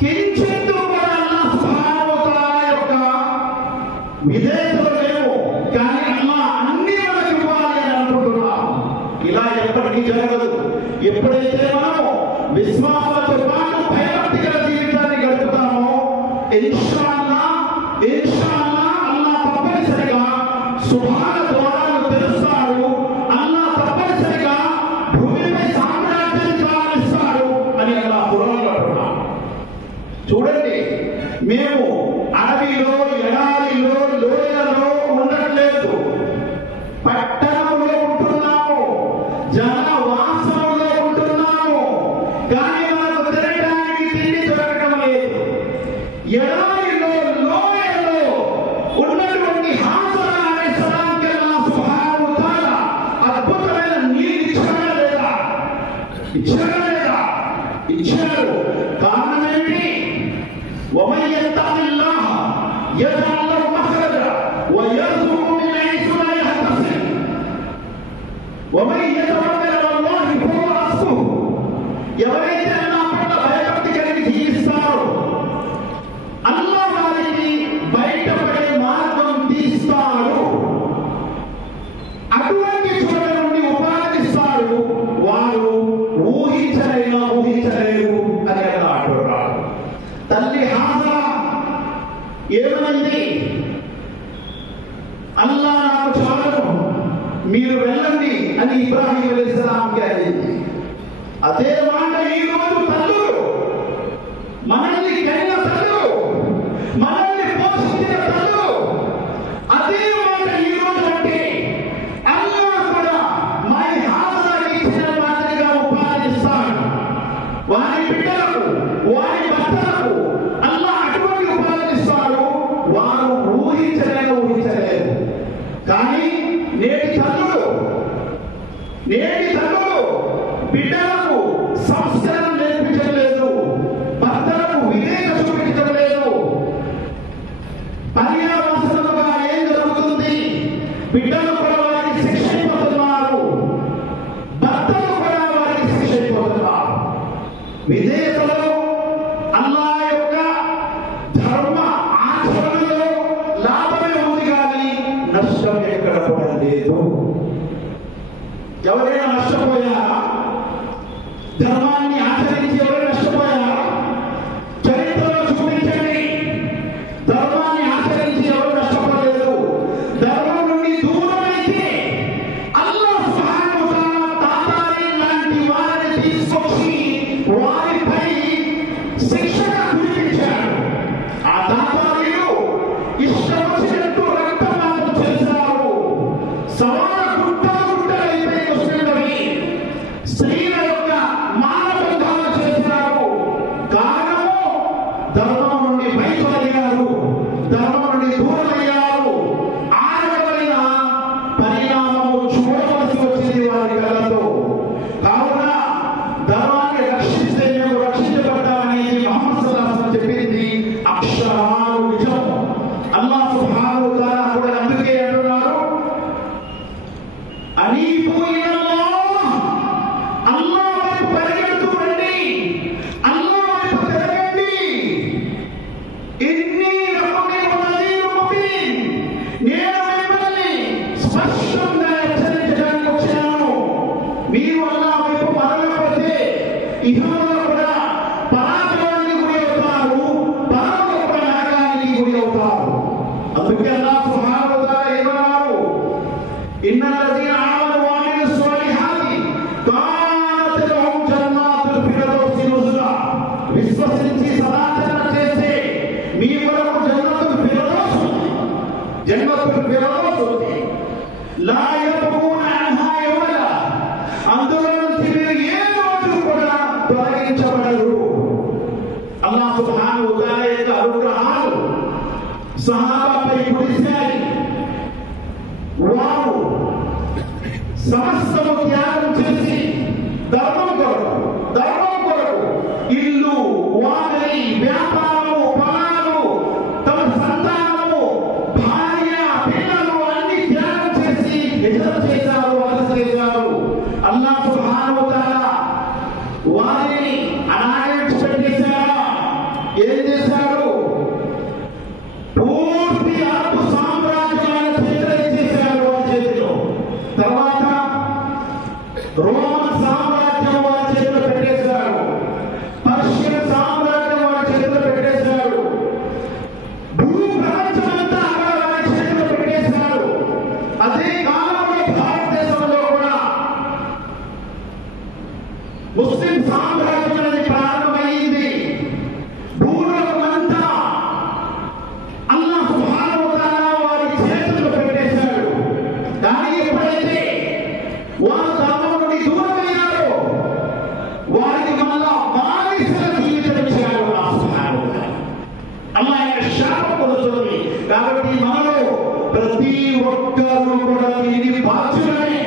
కించిత్తు కూడా అల్లాహ్ సుబ్హానహు వ తఆలా యొక్క విధేయతలు లేవు. కానీ అల్లాహ్ అన్ని మనకి ఇవ్వాలి అని అనుకుంటున్నాం. ఇలా ఎప్పటికీ జరగదు. ఎప్పుడైతే మనం విశ్వాసంతో పాటు భయభక్తి గల జీవితాన్ని గడుపుతామో ఇన్షాఅల్లాహ్ అల్లాహ్ తప్పనిసరిగా సుభాన ద్వారాలు తెరుస్తాడు. అల్లాహ్ తప్పనిసరిగా భూమిపై సామ్రాజ్యాన్ని ప్రారంభిస్తాడు అని అల్లాహ్ ఖురాన్లో అంటున్నాడు. చూడండి, మేము అడవిలో, ఎడారిలో, లోయలో ఉండట్లేదు. పట్టణంలో ఉంటున్నాము. జనవాసంలో ఉంటున్నాము. కానీ మనకు తినడానికి తిండి దొరకడం లేదు. ఎడారిలో, లోయలో ఉన్నటువంటి హాజరా అలైహిస్సలాంకి అల్లాహ్ సుబ్హానహు వ తఆలా అద్భుతమైన నీళ్ళు ఇచ్చాడు. కారణం ఏంటి? ومن يتق الله يجعل له مخرجا ويرزقه من حيث لا يحتسب ومن يتوكل على الله فهو حسبه. ఎవరైతే అల్లాహ్ పట్ల భయభక్తి కలిగి జీవిస్తారో అల్లాహ్ వారికి బయటపడే మార్గం తీస్తాడు. అటువంటి చోట నుండి ఉపాధిస్తాడు. వారు ఊహించలేరు అని అంటున్నారు. తల్లి హాజరా ఏమనంది? అల్లాహ్ నాకు చాలు, మీరు వెళ్ళండి అని ఇబ్రాహీం అలైహిస్సలాంకి అడిగింది. అదే మాట ఈ రోజు తల్లులు, మనల్ని కన్న తల్లు, మనల్ని పోషించిన తల్లు అదే మాట ఈ రోజు అంటే అల్లాహ్ కూడా మై హాజరా ఇచ్చిన మాదిరిగా ఉపాధిస్తాడు. వారి బిడ్డలకు, వారి భర్తలకు అల్లాహ్ అటువంటి ఉపాధిస్తాడు. వారు ఊహించలేరు. కానీ నేటి తల్లులు బిడ్డలకు సంస్కారం నేర్పించలేదు. భర్తలకు వివేక చూపించడం లేదు. పర్యావసనముగా ఏం జరుగుతుంది? బిడ్డలు కూడా వారికి శిక్ష అయిపోతున్నారు, భర్తలు కూడా వారికి శిక్ష అయిపోతున్నారు. విదేశాలలో అల్లా యొక్క ధర్మ ఆచరణలో లాభమే ఉంది కానీ నష్టం ఎక్కడ కూడా లేదు. ఎవరైనా నష్టపోయారా? ధర్మాన్ని ఆచరించి ఎవరైనా నష్టపోయారా? చరిత్రలో చూపించండి. ధర్మాన్ని ఆచరించి ఎవరు నష్టపోలేదు. ధర్మం నుండి దూరమైతే అల్లాహ్ సుబ్హానహు వ తఆలా తాతారీన్ లాంటి వారిని తీసుకొచ్చి వారిపై శిక్షణ కురిపించాడు. ఆ తాతారీలు ఇష్టం వచ్చినట్టు రక్తపాతం చేశారు. సమాన గుట్టలైపోయి ముస్లింలని స్త్రీల యొక్క మానబంధాలు చేశారు. కారణము ధర్మం నుండి బయటపడినారు, ధర్మం నుండి దూరమయ్యారు. ఆరవైన పరిణామము చూడవలసి వచ్చింది వారి కళ్ళతో. కావున ధర్మాన్ని రక్షిస్తే మేము రక్షించబడ్డామనేది ముహమ్మద్ సల్లల్లాహు అలైహి వసల్లం చెప్పింది అక్షరాలు నిజం. అల్లాహ్ సుబ్హానహు వ తఆలా కూడా అందుకే అంటున్నారు, అనీబు ఇలల్లాహ్, అల్లాహ్ వైపు పరిగెడుతూ రండి, అల్లాహ్ వైపు తిరగండి. ఇన్నీ లకుమ్ నదీరున్ ముబీన్, నేను మిమ్మల్ని స్పష్టంగా హెచ్చరించడానికి వచ్చాను. మీరు అల్లాహ్ వైపు మరలకపోతే ఇహంలో కూడా పరాజయానికి గురి అవుతారు, పరలోకంలో కూడా నరకానికి గురి అవుతారు. అందుకే అల్లాహ్ సుబ్హానహు వ తఆలా ఏమన్నారు, ఇన్నల్లదీన ఆమను వఅమిలు స్వాలిహాతి కానత్ లహుం జన్నాతుల్ ఫిర్దౌసి నుజులా. విశ్వసించి సదాచరణ చేస్తే మీ కొరకు జన్నతుల్ ఫిర్దౌస్ ఉంది, జన్నతుల్ ఫిర్దౌస్ ఉంది. లా యబ్గూన అన్హా యవలా, అందులో నుంచి మీరు ఏ రోజు కూడా తొలగించబడరు. అల్లాహ్ సుబ్హానహు వ తఆలా యొక్క అనుగ్రహాలు సహాబాపై కురిశాయి. వారు సమస్తము త్యాగం చేసి ధర్మం కొరకు ఇల్లు, వారి వ్యాపారము, పొలాలు, తమ సంతానము, భార్య, పిల్లలు అన్ని త్యాగం చేసి హిజ్రత్ చేశారు, వలస చేశారు. అల్లాహ్ సుబ్హానహు వ తఆలా వారిని అనాథ పెట్టేశారా? ఏం చేశారు? పూర్తి అరబ్ సామ్రాజ్యాన్ని చేశారు వారి చేతిలో. తర్వాత రోమన్ సామ్రాజ్యం వారి చేతిలో పెట్టేశారు, పర్షియన్ సామ్రాజ్యం వారి చేతిలో పెట్టేశారు, భూ ప్రపంచమంతా వారి చేతిలో పెట్టేశారు. అదే కాలంలో భారతదేశంలో కూడా ముస్లిం సామ్రాజ్యం అనేది ప్రారంభమైంది. భూలోకమంతా అల్లాహ్ సుబ్హానహు వ తఆలా వారి చేతుల్లో పెట్టేశాడు. కానీ ఎప్పుడైతే వారు ధర్మం నుండి దూరమయ్యారో వారికి మళ్ళా బానిసల జీవితం ఇచ్చాడు అల్లాహ్ సుబ్హానహు వ తఆలా. అల్లాహ్ యొక్క శాపం కొడుతుంది. కాబట్టి మనలో ప్రతి ఒక్కరూ కూడా దీనికి బాధ్యులమే.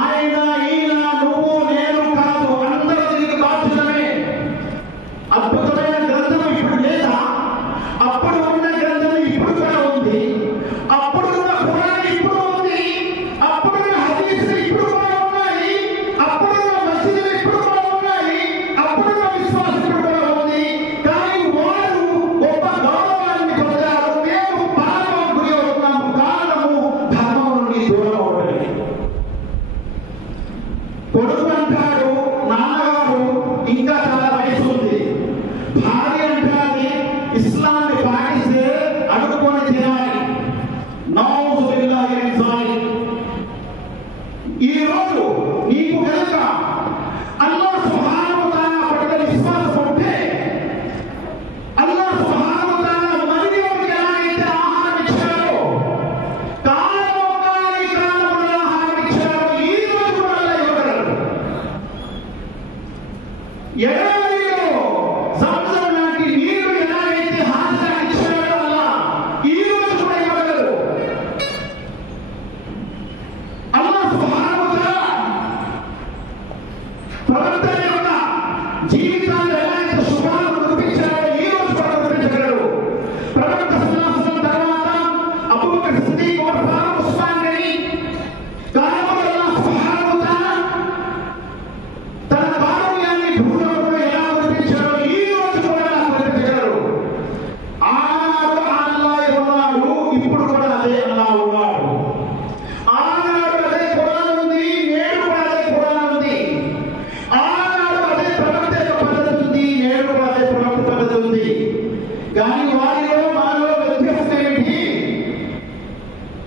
ఆయన, ఈయన, నువ్వు, నేను కాదు, అందరూ దీనికి బాధ్యులమే. అద్భుతమైన గ్రంథం ఇప్పుడు లేదా? అప్పుడు ఉన్న గ్రంథం ఇప్పుడు కూడా ఉంది. అప్పుడు ఉన్న ఖురాన్ ఇప్పుడు ఉంది. అప్పుడున్న హదీసులు ఇప్పుడు కూడా ఉన్నాయి. అప్పుడున్న మసీదులు ఇప్పుడు కూడా ఉన్నాయి. అప్పుడున్న విశ్వాసం ఇప్పుడు కూడా ఉంది. కానీ వారు గొప్ప గౌరవాన్ని పొందారు. మేము పాపం గురి అవుతున్నాము. కారణము ధర్మం నుండి దూరం అవడానికి.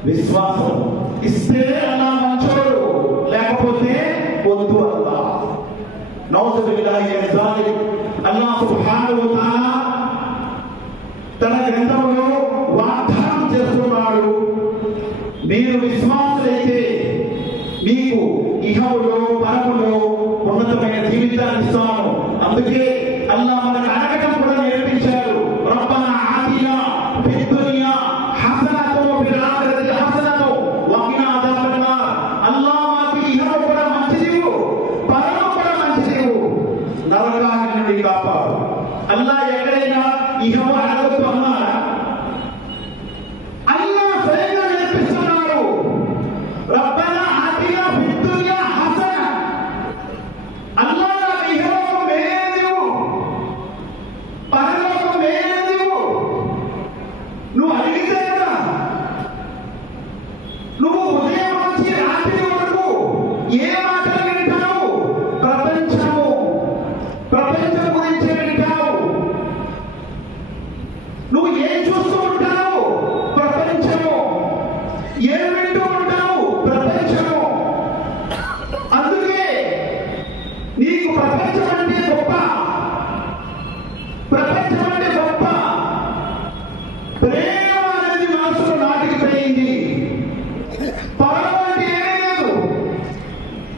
విశ్వాసం. ఇస్తే అల్లా మంచోడు, లేకపోతే వద్దు అల్లా. నౌజు బిల్లాహి మిన్ జాలిక్. అల్లాహ్ సుబ్హానహు వ తఆలా తన గ్రంథంలో వాగ్దానం చేస్తున్నాడు, మీరు విశ్వాసులైతే మీకు ఇహములో పరములో ఉన్నతమైన జీవితాన్ని ఇస్తాను. అందుకే అల్లాహ్ మనకు అడగటం కూడా నేర్పించాడు. రబ్బనా ఆతినా ఫిద్ దునియా హసనతు ఫిల్ ఆఖిరతి హసనతు వకినా అదాబన్నార్. అల్లాహ్ మాకు ఇహము కూడా మంచిదివు, పరము కూడా మంచిదివు, నరకాగ్ని నుండి కాపాడు. అల్లాహ్ ఎక్కడైనా ఇహము అడగొద్దు అన్నారా? అల్లాహ్ స్వయంగా నేర్పిస్తున్నాడు. రబ్బనా ఆతినా ఫిద్ దునియా హసన. అల్లాహ్ ఇహము మేలేదివు, పరలోకం మేలేదివు. నువ్వు అడిగితే కదా, నువ్వు ఉదయం నుంచి రాత్రి వరకు ఏ మాటలు వింటావు? ప్రపంచం గురించి వింటావు. నువ్వు ఏం చూస్తూ ఉంటావు? ప్రపంచము. ఏం వింటూ ఉంటావు? ప్రపంచము. అందుకే నీకు ప్రపంచం అంటే గొప్ప, ప్రపంచం అంటే గొప్ప. ప్రేమ అనేది మనసులో నాటికిపోయింది. పరమ అంటే ఏమీ లేదు.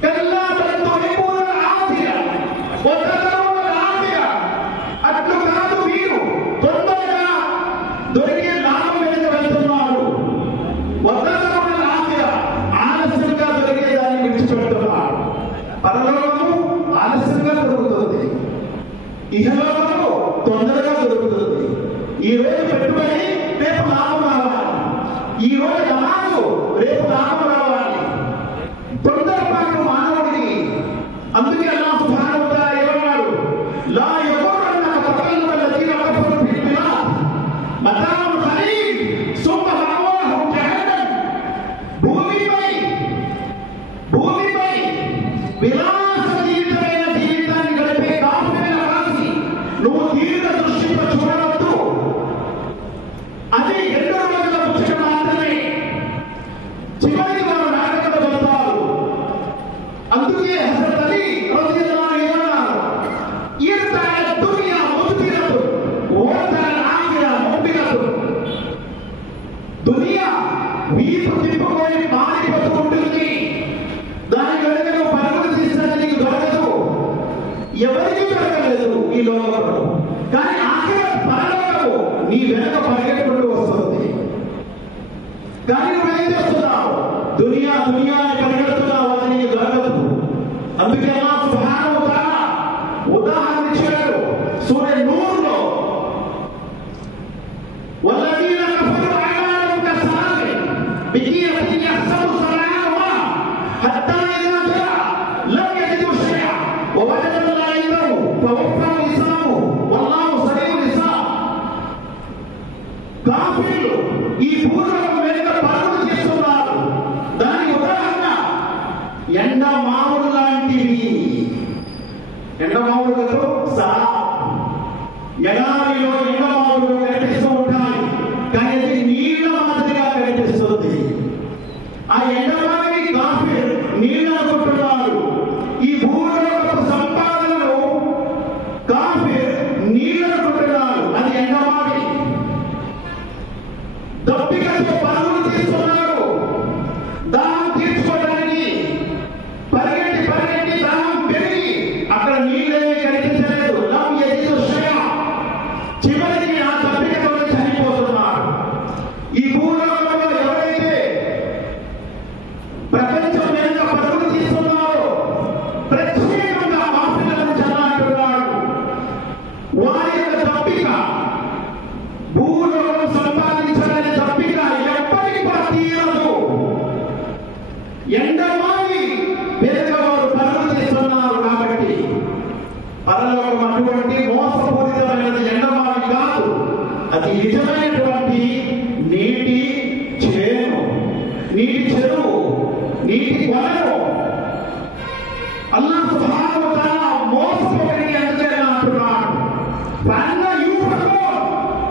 కల్లా బల్ తుహిబ్బూన ఆఫియా వ తదరూన ఆఫియా. అట్లు కాదు, మీరు తొందరగా దొరికే లాభం వెనుక వెళ్తున్నారు. వ తదరూన ఆఫియా, ఆలస్యంగా దొరికే దాన్ని విడిచిపెడుతున్నారు. పరలోకము ఆలస్యంగా దొరుకుతుంది, ఇహలోకము తొందరగా దొరుకుతుంది. ఈ రోజు పెట్టుబడి రేపు లాభం రావాలి, ఈ రోజు నమాజు రేపు లాభం రావాలి. తొందరపాటు మానవుడికి. అందుకే అల్లాహ్ సుబ్హానహు వ తఆలా ఏమన్నాడు? లా యగుర్రన్నక తకల్లుబల్లదీన కఫరు ఫిల్ బిలాద్ మతాఉన్ ఖలీల్ సుమ్మ మఅవాహుం జహన్నమ్. భూమిపై విలాస జీవితమైన జీవితాన్ని గడిపే కాఫిరుల రాశి నువ్వు దీర్ఘ దృష్టితో చూడవద్దు. అది 2 రోజుల ముచ్చట మాత్రమే. చివరికి వారు నరకంలో వెళ్తారు. అందుకే హజరత్ అలీ రలియల్లాహు అన్హు ఏమన్నారు? ఇర్తఅ దునియా ముద్బిరతు వదల్ ఆఖిరా ముక్బిరతు. దునియా వీపు తిప్పుకొని మారిపోతుంటుంది. దాని వెనుక నువ్వు పరుగులు తీసినా నీకు దొరకదు, ఎవరికీ దొరకలేదు ఈ లోకంలో. కానీ ఆఖిరత్ పరలోకము నీ వెనుక పరిగెట్టుకుంటూ వస్తుంది. కానీ నువ్వేం చేస్తున్నావు? దునియా అని పరిగెడుతున్నావు, అది నీకు దొరకదు. అందుకే అల్లాహ్ సుబ్హానహు వ తఆలా ఉదాహరణ ఇచ్చాడు సూరా నూర్లో. వల్లదీన కఫరు అమాలుహుం కసరాబి బిఖీయతిన్ యహ్సబు ظمآن మా'a హత్తా ఇదా జా లం యజిదు షై'a వ వజదల్లాహ ఇందహు ఫవఫాహు హిసాబు వల్లాహు సరీఉల్ హిసాబ్. కాఫీర్లు ఈ భూలోకం వెనుక పరుగులు చేస్తున్నారు. దానికి ఉదాహరణ ఎండ మామిడి లాంటివి. ఎండ మామిడులతో సహా ఎడారిలో ఎండ మామిడులు కనిపిస్తూ ఉంటాయి, కానీ అది నీళ్ల మాదిరిగా కనిపిస్తుంది. ఆ ఎండమావి కాఫీర్ నీళ్ళు అనుకుంటున్నారు. ఈ భూలోకపు సంపాదనలు కాఫీర్ నీళ్ళు అనుకుంటున్నారు, అది ఎండమావి. దప్పికతో పరుగులు తీస్తున్నారు. దాహం తీర్చుకోవడానికి పరిగెట్టి దాహం పెరిగి అక్కడ నీళ్ళేమీ కనిపించలేదు. లం యజిదు షై'a. చివరికి ఆ దప్పికతో చనిపోతున్నారు. ఈ భూలోకంలో ఎవరైతే ప్రపంచం వెనుక పరుగులు తీస్తున్నారో ప్రత్యేకంగా కాఫీలను చల్లారుతున్నాడు. వారి యొక్క దప్పిక, భూలోకం సంపాదించాలనే దప్పిక ఎప్పటికీ కూడా తీరదు. ఎండమావి వెనుక వారు పరుగులు తీస్తున్నారు. కాబట్టి పరలోకం అటువంటి మోసపూరితమైనది ఎండమావి కాదు, అది నిజమైనటువంటి నీటి చేను, నీటి చెరువు, నీటి కొలను. అల్లాహ్ సుబ్హానహు వ తఆలా మోసపోయి అందుకే అంటున్నాడు,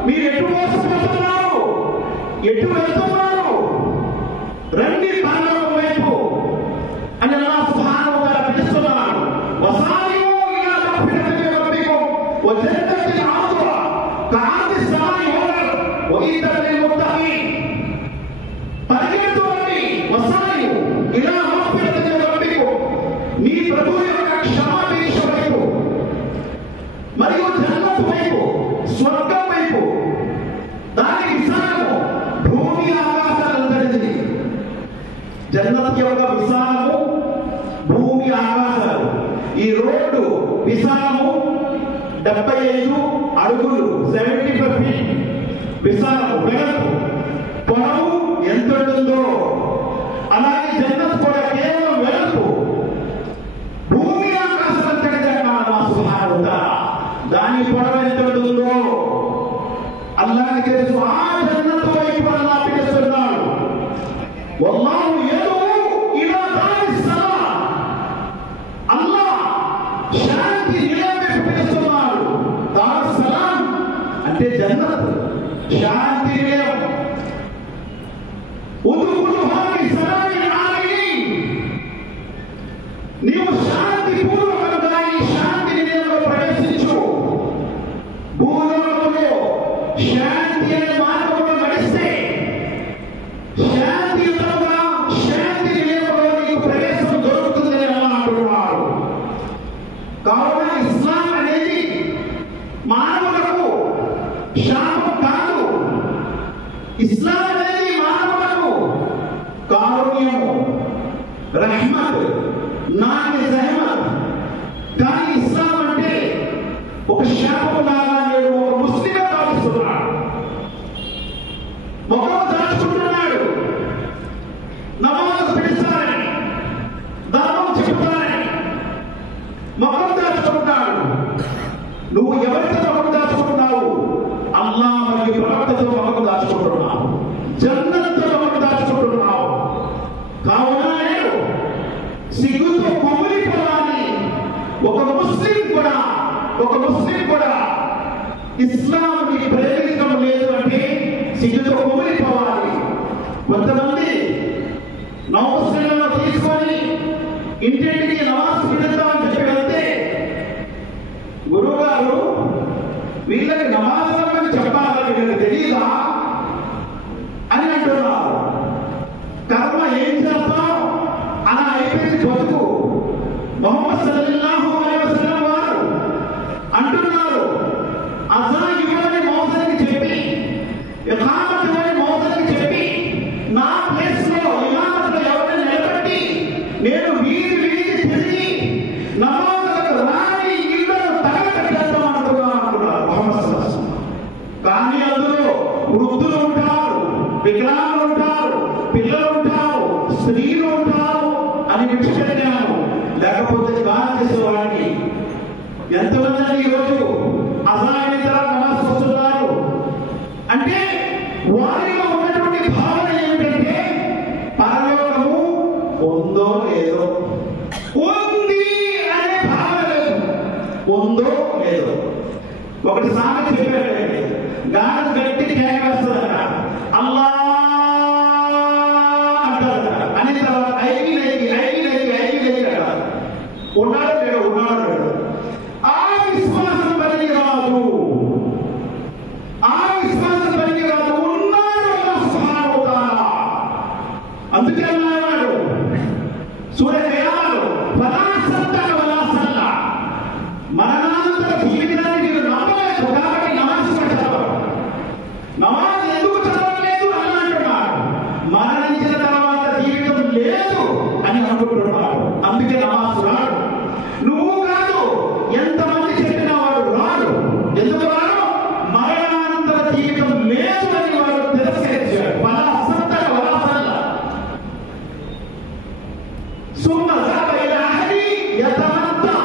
మీరు ఎటు మోసపోతున్నారు, ఎటు వెళ్తున్నారు? రండి పరలోకం వైపు అని అల్లాహ్ సుబ్హానహు వ తఆలా పిలుస్తున్నాడు. వసారియు ఇలా మగ్ఫిరతిన్ మిన్ రబ్బికుం వ జన్నతిన్ అర్దుహా కఅర్ది సమాయి వల్ అర్ద్ ఉఇద్దత్ లిల్ ముత్తఖీన్. పరిగెత్తండి, వసారియు ఇలా మగ్ఫిరతిన్ మిన్ రబ్బికుం, నీ ప్రభువు యొక్క క్షమాభిక్ష వైపు మరియు జన్నత్ వైపు, స్వర్గం వైపు. దాని విశాలము భూమి ఆకాశాలంతటిది. జన్నత్ యొక్క విశాలము భూమి ఆకాశాలు. ఈ రోడ్డు విశాలము 75 అడుగులు, 75 ఫీట్ విశాలము. వెడల్పు పొడవు ఎంత ఉంటుందో అలాగే జన్నత్ కూడా కేవలం వెడల్పు భూమి ఆకాశాలంతటిది అన్నాడు అల్లాహ్ సుబ్హానహు వ తఆలా. దాని పొడవు ఎంత ఉంటుందో అల్లాహ్కి తెలుసు. ఆ జన్నత్ వైపు అల్లాహ్ పిలుస్తున్నాడు. వల్లాహు యదూ ఇలా దారిస్ సలాం, అల్లాహ్ శాంతి నిలయం వైపు పిలుస్తున్నాడు. దారిస్ సలాం అంటే జన్నత్, శాంతి నిలయం. ఉదుఖులుహా బిసలామిన్ ఆమినీన్, నీవు శాంతి పూర్వకంగా ఈ శాంతి నిలయంలో ప్రవేశించు. భూలోకంలో శాంతి అనే మార్గంలో నడిస్తే శాంతియుతంగా శాంతి నిలయంలో నీకు ప్రవేశం దొరుకుతుందని అల్లాహ్ అంటున్నాడు. కావున ఇస్లాం అనేది మానవులకు శాపం కాదు. ఇస్లాం అనేది మానవులకు కారుణ్యము, రహ్మత్, నాని జహమత్. కానీ ఇస్లాం అంటే ఒక శాపం లాగా నేను ఒక ముస్లింగా భావిస్తున్నాడు. ముఖం దాచుకుంటున్నాడు, నమాజ్ పిలుస్తానని, ధర్మం చెబుతానని ముఖం దాచుకుంటాడు. నువ్వు ఎవరితో ముఖం దాచుకుంటున్నావు? అల్లాహ్ మరియు ప్రవక్తతో ముఖం దాచుకుంటున్నావు, జన్నత్తో ముఖం దాచుకుంటున్నావు. కావున నేను సిగ్గుతో కుమిలిపోవాలి. ఒక ముస్లిం కూడా ఇస్లాంని ప్రేమించడం లేదు అంటే సిగ్గుతో కుమిలిపోవాలి. కొంతమంది నవముస్లింలను తీసుకొని ఇంటింటికి నమాజ్ పిలుద్దామని చెప్పి వెళ్తే, గురువు గారు వీళ్ళకి నమాజ్ అని చెప్పాలని వీళ్ళకి తెలీదా అని అంటున్నారు. కర్మ ఏం చేస్తాం అలా అయిపోయింది బతుకు. ముహమ్మద్ సల్లల్లాహు అలైహి వసల్లం వారు అంటున్నారు, అజాన్ ఇవ్వని మౌజన్కి చెప్పి, ఇఖామత్ ఇవ్వని మౌజన్కి చెప్పి, నా ప్లేస్ లో ఇమామత్లో ఎవరిని నిలబెట్టి నేను వీధి తిరిగి నమాజులకు రాని ఇళ్లను తగలబెట్టేస్తామంటున్నారు ముహమ్మద్ సల్లల్లాహు అలైహి వసల్లం. కానీ అందులో వృద్ధులు ఉంటారు, వికలాంగులు ఉంటారు, పిల్లలు ఉంటారు, స్త్రీలు ఉంటారు అని విడిచిపెట్టాను. లేకపోతే గాలి చేసేవాడిని ఎంతమంది అని ఈరోజు అజాన్ తర్వాత నమాజ్ వస్తున్నారు అంటే వారిలో ఉన్నటువంటి భావన ఏమిటంటే పరలోకము ఉందో లేదో, ఉంది అనే భావన లేదు, ఉందో లేదో. ఒకటి సామెత చెప్పాడండి, గాలి గట్టి కేక వేస్తుందట, అల్లా అంటారు. అని తర్వాత ఐదు అంటారు. ఉన్నాడు లేడు. ఆ విశ్వాసం పనికి రాదు, ఉన్నాడు అల్లాహ్ సుబ్హానహు వ తఆలా. అందుకే అన్నాడు సూరా ఖియామలో, ఫలా సద్దక వలా సల్లా, మరణానంతర జీవితాన్ని మీరు నమ్మలేదు కాబట్టి నమాజ్ చదవరు. నమాజ్ ఎందుకు చదవలేదు అని అంటున్నాడు. మరణించిన తర్వాత జీవితం లేదు అని అనుకుంటున్నాడు. అందుకే నమాజ్ రాడు. నువ్వు కాదు, ఎంతమంది చెప్పిన వాడు రాడు. ఎందుకు రాడు? మరణానంతర జీవితం లేదు అని వాడు తిరస్కరించాడు. ఫలా సద్దక వలా సల్లా. సుమ్మ ذهب إلى أهله يتمتع.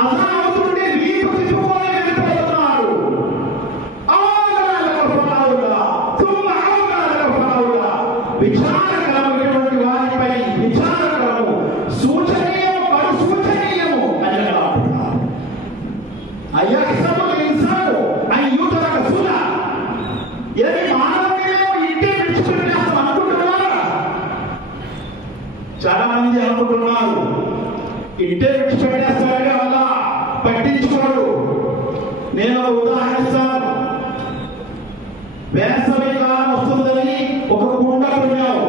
అజావుతుంటే వీపు తిప్పుకొని వెళ్ళిపోతున్నాడు. విచారకరమైనటువంటి వారిపై విచారకరము, సూచనీయము, కడు సూచనీయము అని అంటున్నారు. అయ్యసము ఇన్సాను అయ్యూతరక సుల. ఏది మానవుడిలో ఇంటే విడిచిపెట్టేస్తాం అనుకుంటున్నారా? చాలా మంది అనుకుంటున్నారు ఇంటే విడిచిపెట్టేస్తాడే వల్ల పట్టించుకోడు. నేను ఒక ఉదాహరణ ఇస్తాను. వేసవి కాలం వస్తుందని ఒక కుండ కొన్నావు,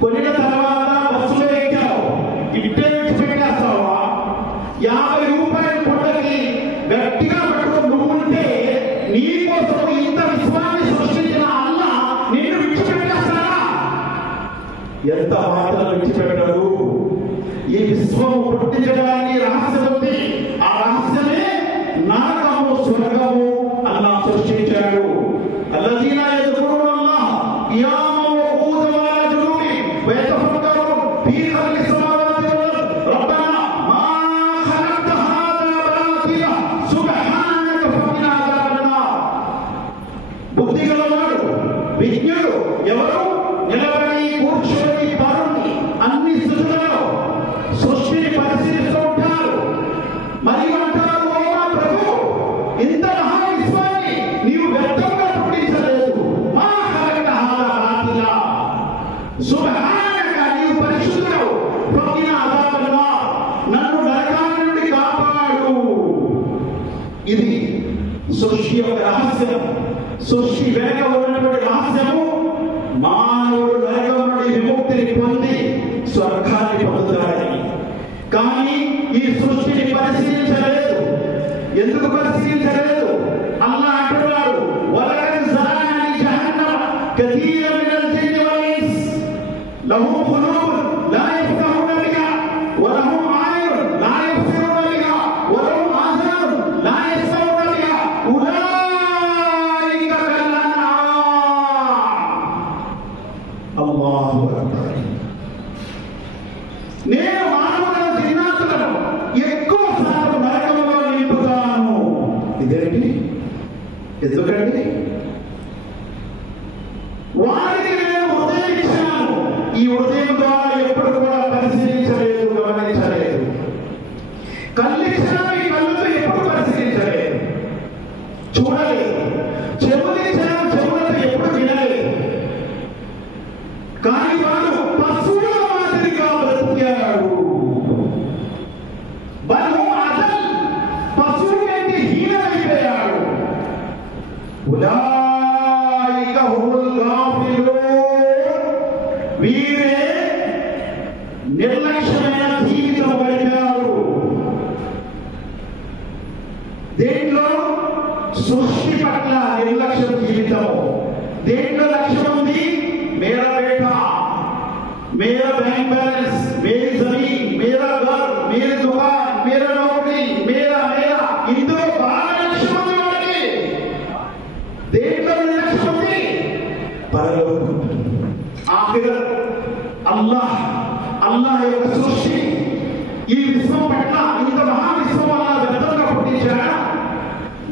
కొనిన తర్వాత బస్సులో ఎక్కావు, ఇంటే విడిచిపెట్టేస్తావా? 50 రూపాయల కుండకి గట్టిగా పట్టుకొని నువ్వుంటే నీకోసం ఇంత విశ్వాన్ని సృష్టించిన అల్ల నిన్ను విడిచిపెట్టేస్తాడా? ఎంత మాత్రం విడిచిపెట్టడు. ఈ విశ్వం పుట్టించడానికి రహస్యం ఉంది. ఆ రహస్యమే నరకము స్వర్గము అల్లా సృష్టించాడు. అల్లదీన యذكرూనల్లాహ కియామం వఖూదన్ వఅలా జునూబిహిం వయతఫక్కరూన ఫీ ఖల్ఖిస్ సమావాతి వల్ అర్ద్ రబ్బనా మా ఖలక్త హాదా బాతిలా సుబ్హానక ఫకినా అదాబన్నార్. బుద్ధి గలవాడు విజ్ఞుడు ఎవరు? నిలబడి కూర్చొని పరుని అన్ని స్థితులలో సృష్టిని పరిశీలిస్తూ ఉంటారు. మరియు అంటారు, ఓ మా ప్రభు, ఇంత మహావిశ్వాన్ని నీవు వ్యర్థంగా పుట్టించలేదు. మా ఖలక్త హాదా బాతిలా సుబ్హానక, నీవు పరిశుద్ధుడవు. ఫకినా అదాబన్నార్, నన్ను నరకాల నుండి కాపాడు. ఇది సృష్టి యొక్క రహస్యం. సృష్టి వెనక ఉన్నటువంటి రహస్యము మానవుడు నరకం నుండి విముక్తిని పొంది స్వర్గాన్ని పొందుతాడని. కానీ ఈ సృష్టిని పరిశీలించలేదు. ఎందుకు పరిశీలించలేదు? అల్లా అంటున్నాడు, వలకద్ జరఅనా లి జహన్నమ కతీరన్ మినల్ జిన్ని వల్ ఇన్స్ లహుమ్ ఖులూబున్ లా యఫ్ఖహూన బిహా వలహుమ్ అయ్యున్ లా యబ్సిరూన బిహా వలహుమ్ ఆజానున్ లా యస్మఊన బిహా ఉలైక కల్అన్ఆమ్. అల్లాహు అక్బర్. నేను మానవులను జిన్నాతులను ఎక్కువ శాతం నరకంలో నింపుతాను. ఇదేంటి? ఎందుకండి? వారికి నేను హృదయం ఇచ్చాను. ఈ హృదయం ద్వారా ఎప్పుడు కూడా పరిశీలించలేదు, గమనించలేదు. కళ్ళు ఇచ్చాను, ఈ కళ్ళతో ఎప్పుడు పరిశీలించలేదు, చూడలేదు. చెవులు ఇచ్చాను, చెవులతో ఎప్పుడు వినలేదు. కానీ వాడు పశువుల మాదిరిగా బ్రతికాడు. బలు అదల్, పశువు కంటే హీనమైపోయాడు. ఉలైక హుముల్ గాఫిలూన్, వీరే నిర్లక్ష్యమైన జీవితం గడిపారు. దేంట్లో? సృష్టి పట్ల నిర్లక్ష్య జీవితం. దేంట్లో లక్ష్యం ఉంది? मेरा बेटा, मेरा बैंक बैलेंस, मेरी जमीन, मेरा घर, मेरी दुकान, मेरा नौकरी, मेरा मेरा इंदुलो बागा लक्ष्యం ఉంది వాడికి. దేంట్లో లక్ష్యం ఉంది? పరలోకం, ఆఖిరత్. అల్లాహ్ యొక్క సృష్టి, ఈ విశ్వం పట్ల ఇంత మహావిశ్వం అల్లాహ్ వ్యర్థంగా పుట్టించాడా?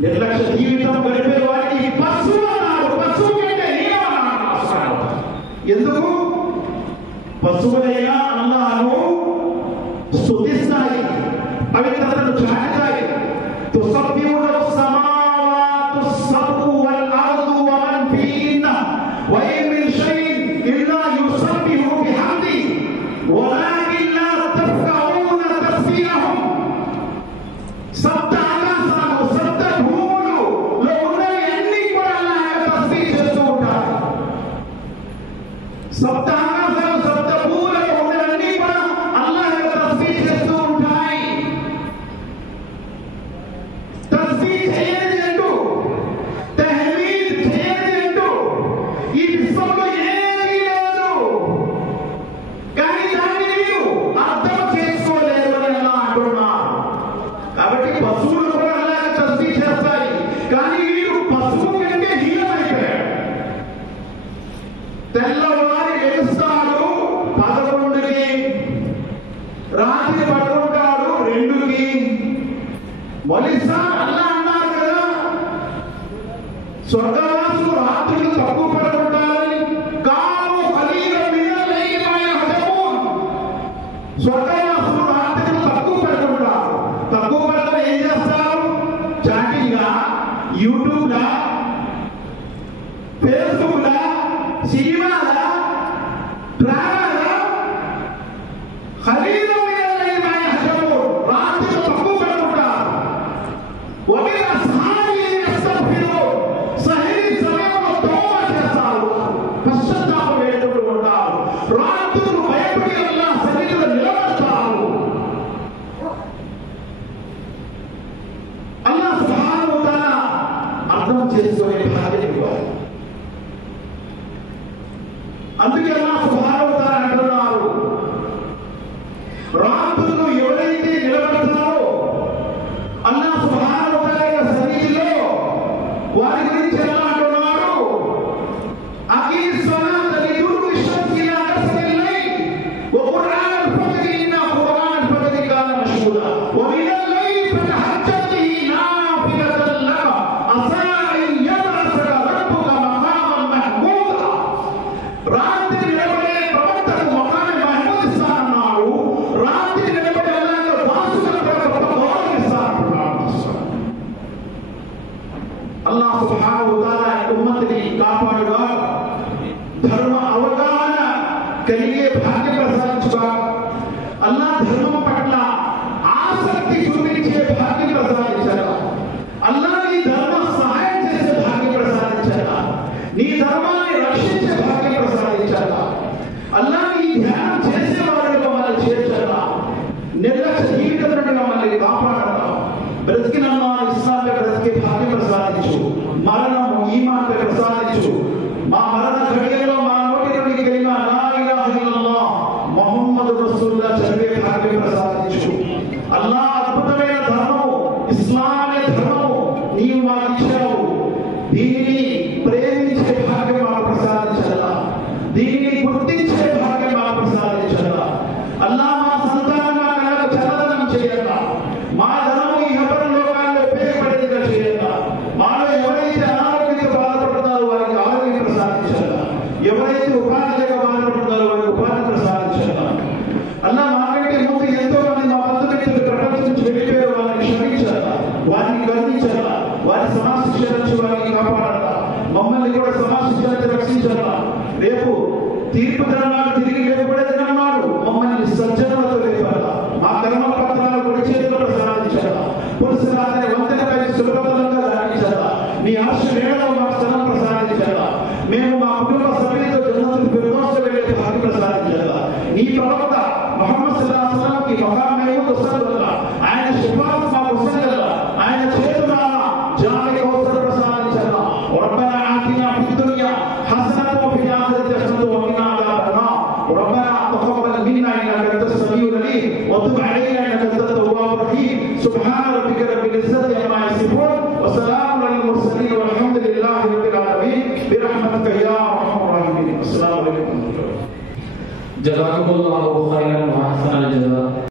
నిర్లక్ష్య జీవితం గడిపే వారికి పశువు అన్నాడు. పశువు కంటే హీనమన్నాడు అసలు. ఎందుకు? పశువులైనా అల్లాహను స్తుతిస్తాయి, పవిత్రతను చాటుతాయి. తుసబ్బిహు లహు సమావాతు సబ్'ు వల్ అర్దు వ మన్ ఫీహిన్న వ ఇన్ మిన్ షైఇన్ ఇల్లా యుసబ్బిహు బిహమ్ది వలాకిన్ లా తఫ్ఖహూన తస్బీహహుం. సప్త ఆకాశాలు, సప్త భూములు లో ఉన్నవన్నీ కూడా అల్లాహ్ యొక్క తస్బీహ్ చేస్తూ ఉంటారు. సప్త ఆకాశాలు, సప్త భూములలో ఉన్నవన్నీ కూడా అల్లాహ్ యొక్క తస్బీహ్ చేస్తూ ఉంటాయి. తస్బీహ్ చేయనిది అంటూ, తహ్మీద్ చేయనిది అంటూ ఈ విశ్వంలో ఏమీ లేదు. కానీ దాన్ని మీరు అర్థం చేసుకోలేరు అని అల్లాహ్ అంటున్నారు. కాబట్టి పశువులు కూడా అలాగే తస్బీహ్ చేస్తాయి. కానీ వీరు పశువు కంటే హీనమైపోయాడు. తెల్లవారి లెగుస్తాడు 11కి, రాత్రి పడుకుంటాడు 2కి. మొలిసా అల్లా అన్నారు కదా, స్వర్గవాసులు రాత్రులు తక్కువ పడుకుంటారని. కాము ఖలీలం మినల్ లైలి మా యహజమూన్, స్వర్గవాసులు రాత్రులు తక్కువ పడుకుంటారు. తక్కువ పడతారు, ఏం చేస్తారు? చాటింగ్, యూట్యూబ్, ఫేస్బుక్, సినిమాల, డ్రామాల, భయపడి అల్లాహ్ సన్నిధిలో నిలబడతారు. అల్లాహ్ సుబ్హానహు వ తఆలా అర్థం చేసుకునే భాగ్యం ఇవ్వాలి. అందుకే అల్లాహ్ సుబ్హానహు వ తఆలా అంటున్నారు, రాత్రులు ఎవరైతే నిలబడతారో అల్లాహ్ సుబ్హానహు వ తఆలా సన్నిధిలో వారి గురించి ఎలా అంటున్నారు, అకీమ్ సలాత లిదురుకి షమ్సి లా నస్రిల్ లైల్ వ ఖురాన్ అల్-ఫజ్ర్ ఇన్న ఖురాన్ అల్-ఫజ్ర్ కాన మష్హూదా వ మినల్ లైల్ ఫతహజ్జద్ బిహి నాఫిలతన్ లక అసా అన్ యబ్అసక రబ్బుక మఖామన్ మహ్మూదా. రాత్రి నిలబడే ప్రవక్తకు మఖామ్ మహ్మూద్ ఇస్తానన్నాడు. రాత్రి నిలబడే అల్లాహ్ వాసుల గొప్ప గౌరవం ఇస్తానన్నాడు. అల్లాహ్ సుబ్హానహు వ తఆలా ఉమ్మతిని కాపాడుగా, ధర్మ అవగాహన కలిగే భాగ్యం ప్రసాదించుగా, అల్లాహ్ ధర్మం పట్ల ఆసక్తి చూపించే భాగ్యం ప్రసాదించగా, అల్లాహ్ నీ ధర్మ సహాయం చేసే భాగ్యం ప్రసాదించగా, నీ ధర్మాన్ని రక్షించే భాగ్యం ప్రసాదించగా, అల్లాహ్ నీ ధ్యానం చేసే వారిని మమ్మల్ని చేర్చగా, నిర్లక్ష్య జీవితం నుండి మమ్మల్ని కాపాడగా, బ్రతికినన్నా ఇస్లాంపై బ్రతికే భాగ్యం ప్రసాదించు. మరణము ఈమాన్పై ప్రసాదించు. మా మరణ ఘడియలో మా నోటి నుండి కలిగిన లా ఇలాహ ఇల్లల్లాహ్ ముహమ్మద్ రసూలుల్లాహ్ చదివే భాగ్యం ప్రసాదించు. అల్లాహ్ అద్భుతమైన ధర్మము ఇస్లాం అనే ధర్మము నీవు మాకు ఇచ్చావు. దీనిని ప్రేమించే భాగ్యం మాకు ప్రసాదించదా, దీనిని గుర్తించే భాగ్యం మాకు ప్రసాదించదా. అల్లాహ్ మా సంతానం కనుక చల్లదనం చేయగా, మా ధనము ఈ లోకాల్లో ఉపయోగపడేదిగా చేయగా, మాలో ఎవరైతే అనారోగ్యంతో బాధపడుతున్నారో వారికి ఆరోగ్యం ప్రసాదించగా, ఎవరైతే ఉపాధి లేక బాధపడుతున్నారో వారికి ఉపాధి ప్రసాదించగా. అల్లాహ్ మాకంటే ముందు ఎంతో మంది మా బంధుమిత్రులు ప్రపంచం నుంచి వెళ్ళిపోయారు, వారిని క్షమించగా, వారిని గర్వించగా, వారి సమాజ శిక్ష నుంచి వారిని కాపాడగా, మమ్మల్ని కూడా సమాజ శిక్ష నుంచి రక్షించగా. రేపు తీర్పు దినాలు తిరిగి లేపబడే దినన్నాడు, మమ్మల్ని సజ్జనులతో లేపాలా, మా కర్మ పత్రాలు కొడి చేతిలో ప్రసాదించగా, పురుషురాత్రి వంతెనపై సులభతరంగా దాటించగా, నీ ఆశ వేళలో మాకు స్థలం ప్రసాదించగా, మేము మా కుటుంబ సభ్యులతో జన్నతుల్ ఫిర్దౌస్ వెళ్ళే భాగ్యం ప్రసాదించగా, నీ ప్రవక్త ముహమ్మద్ సల్లల్లాహు అలైహి వసల్లం కి మఖామ్ మహమూద్ వసల్లా ఆయన సిఫారసు మాకు వసల్లా, ఆయన చేతుల జామి కౌసర్ ప్రసాదించగా. రబ్బనా ఆతినా ఫిద్ దునియా హసనతన్ వ ఫిల్ ఆఖిరతి హసనతన్ వ కినా అదాబన్ నార్. రబ్బనా తఖబ్బల్ మిన్నా ఇన్నక అంతస్ సమీఉల్ అలీమ్ వ తుబ్ అలైనా ఇన్నక అంతత్ తవ్వాబుర్ రహీమ్. సుబ్హాన రబ్బిక రబ్బిల్ ఇజ్జతి అమ్మా యసిఫూన్ వ సలామున్ అలల్ ముర్సలీన్ వల్హమ్దులిల్లాహి రబ్బిల్ ఆలమీన్ బిరహ్మతిక యా అర్హమర్ రహీమీన్. అస్సలాము అలైకుం. జజాకుముల్లాహు ఖైరన్.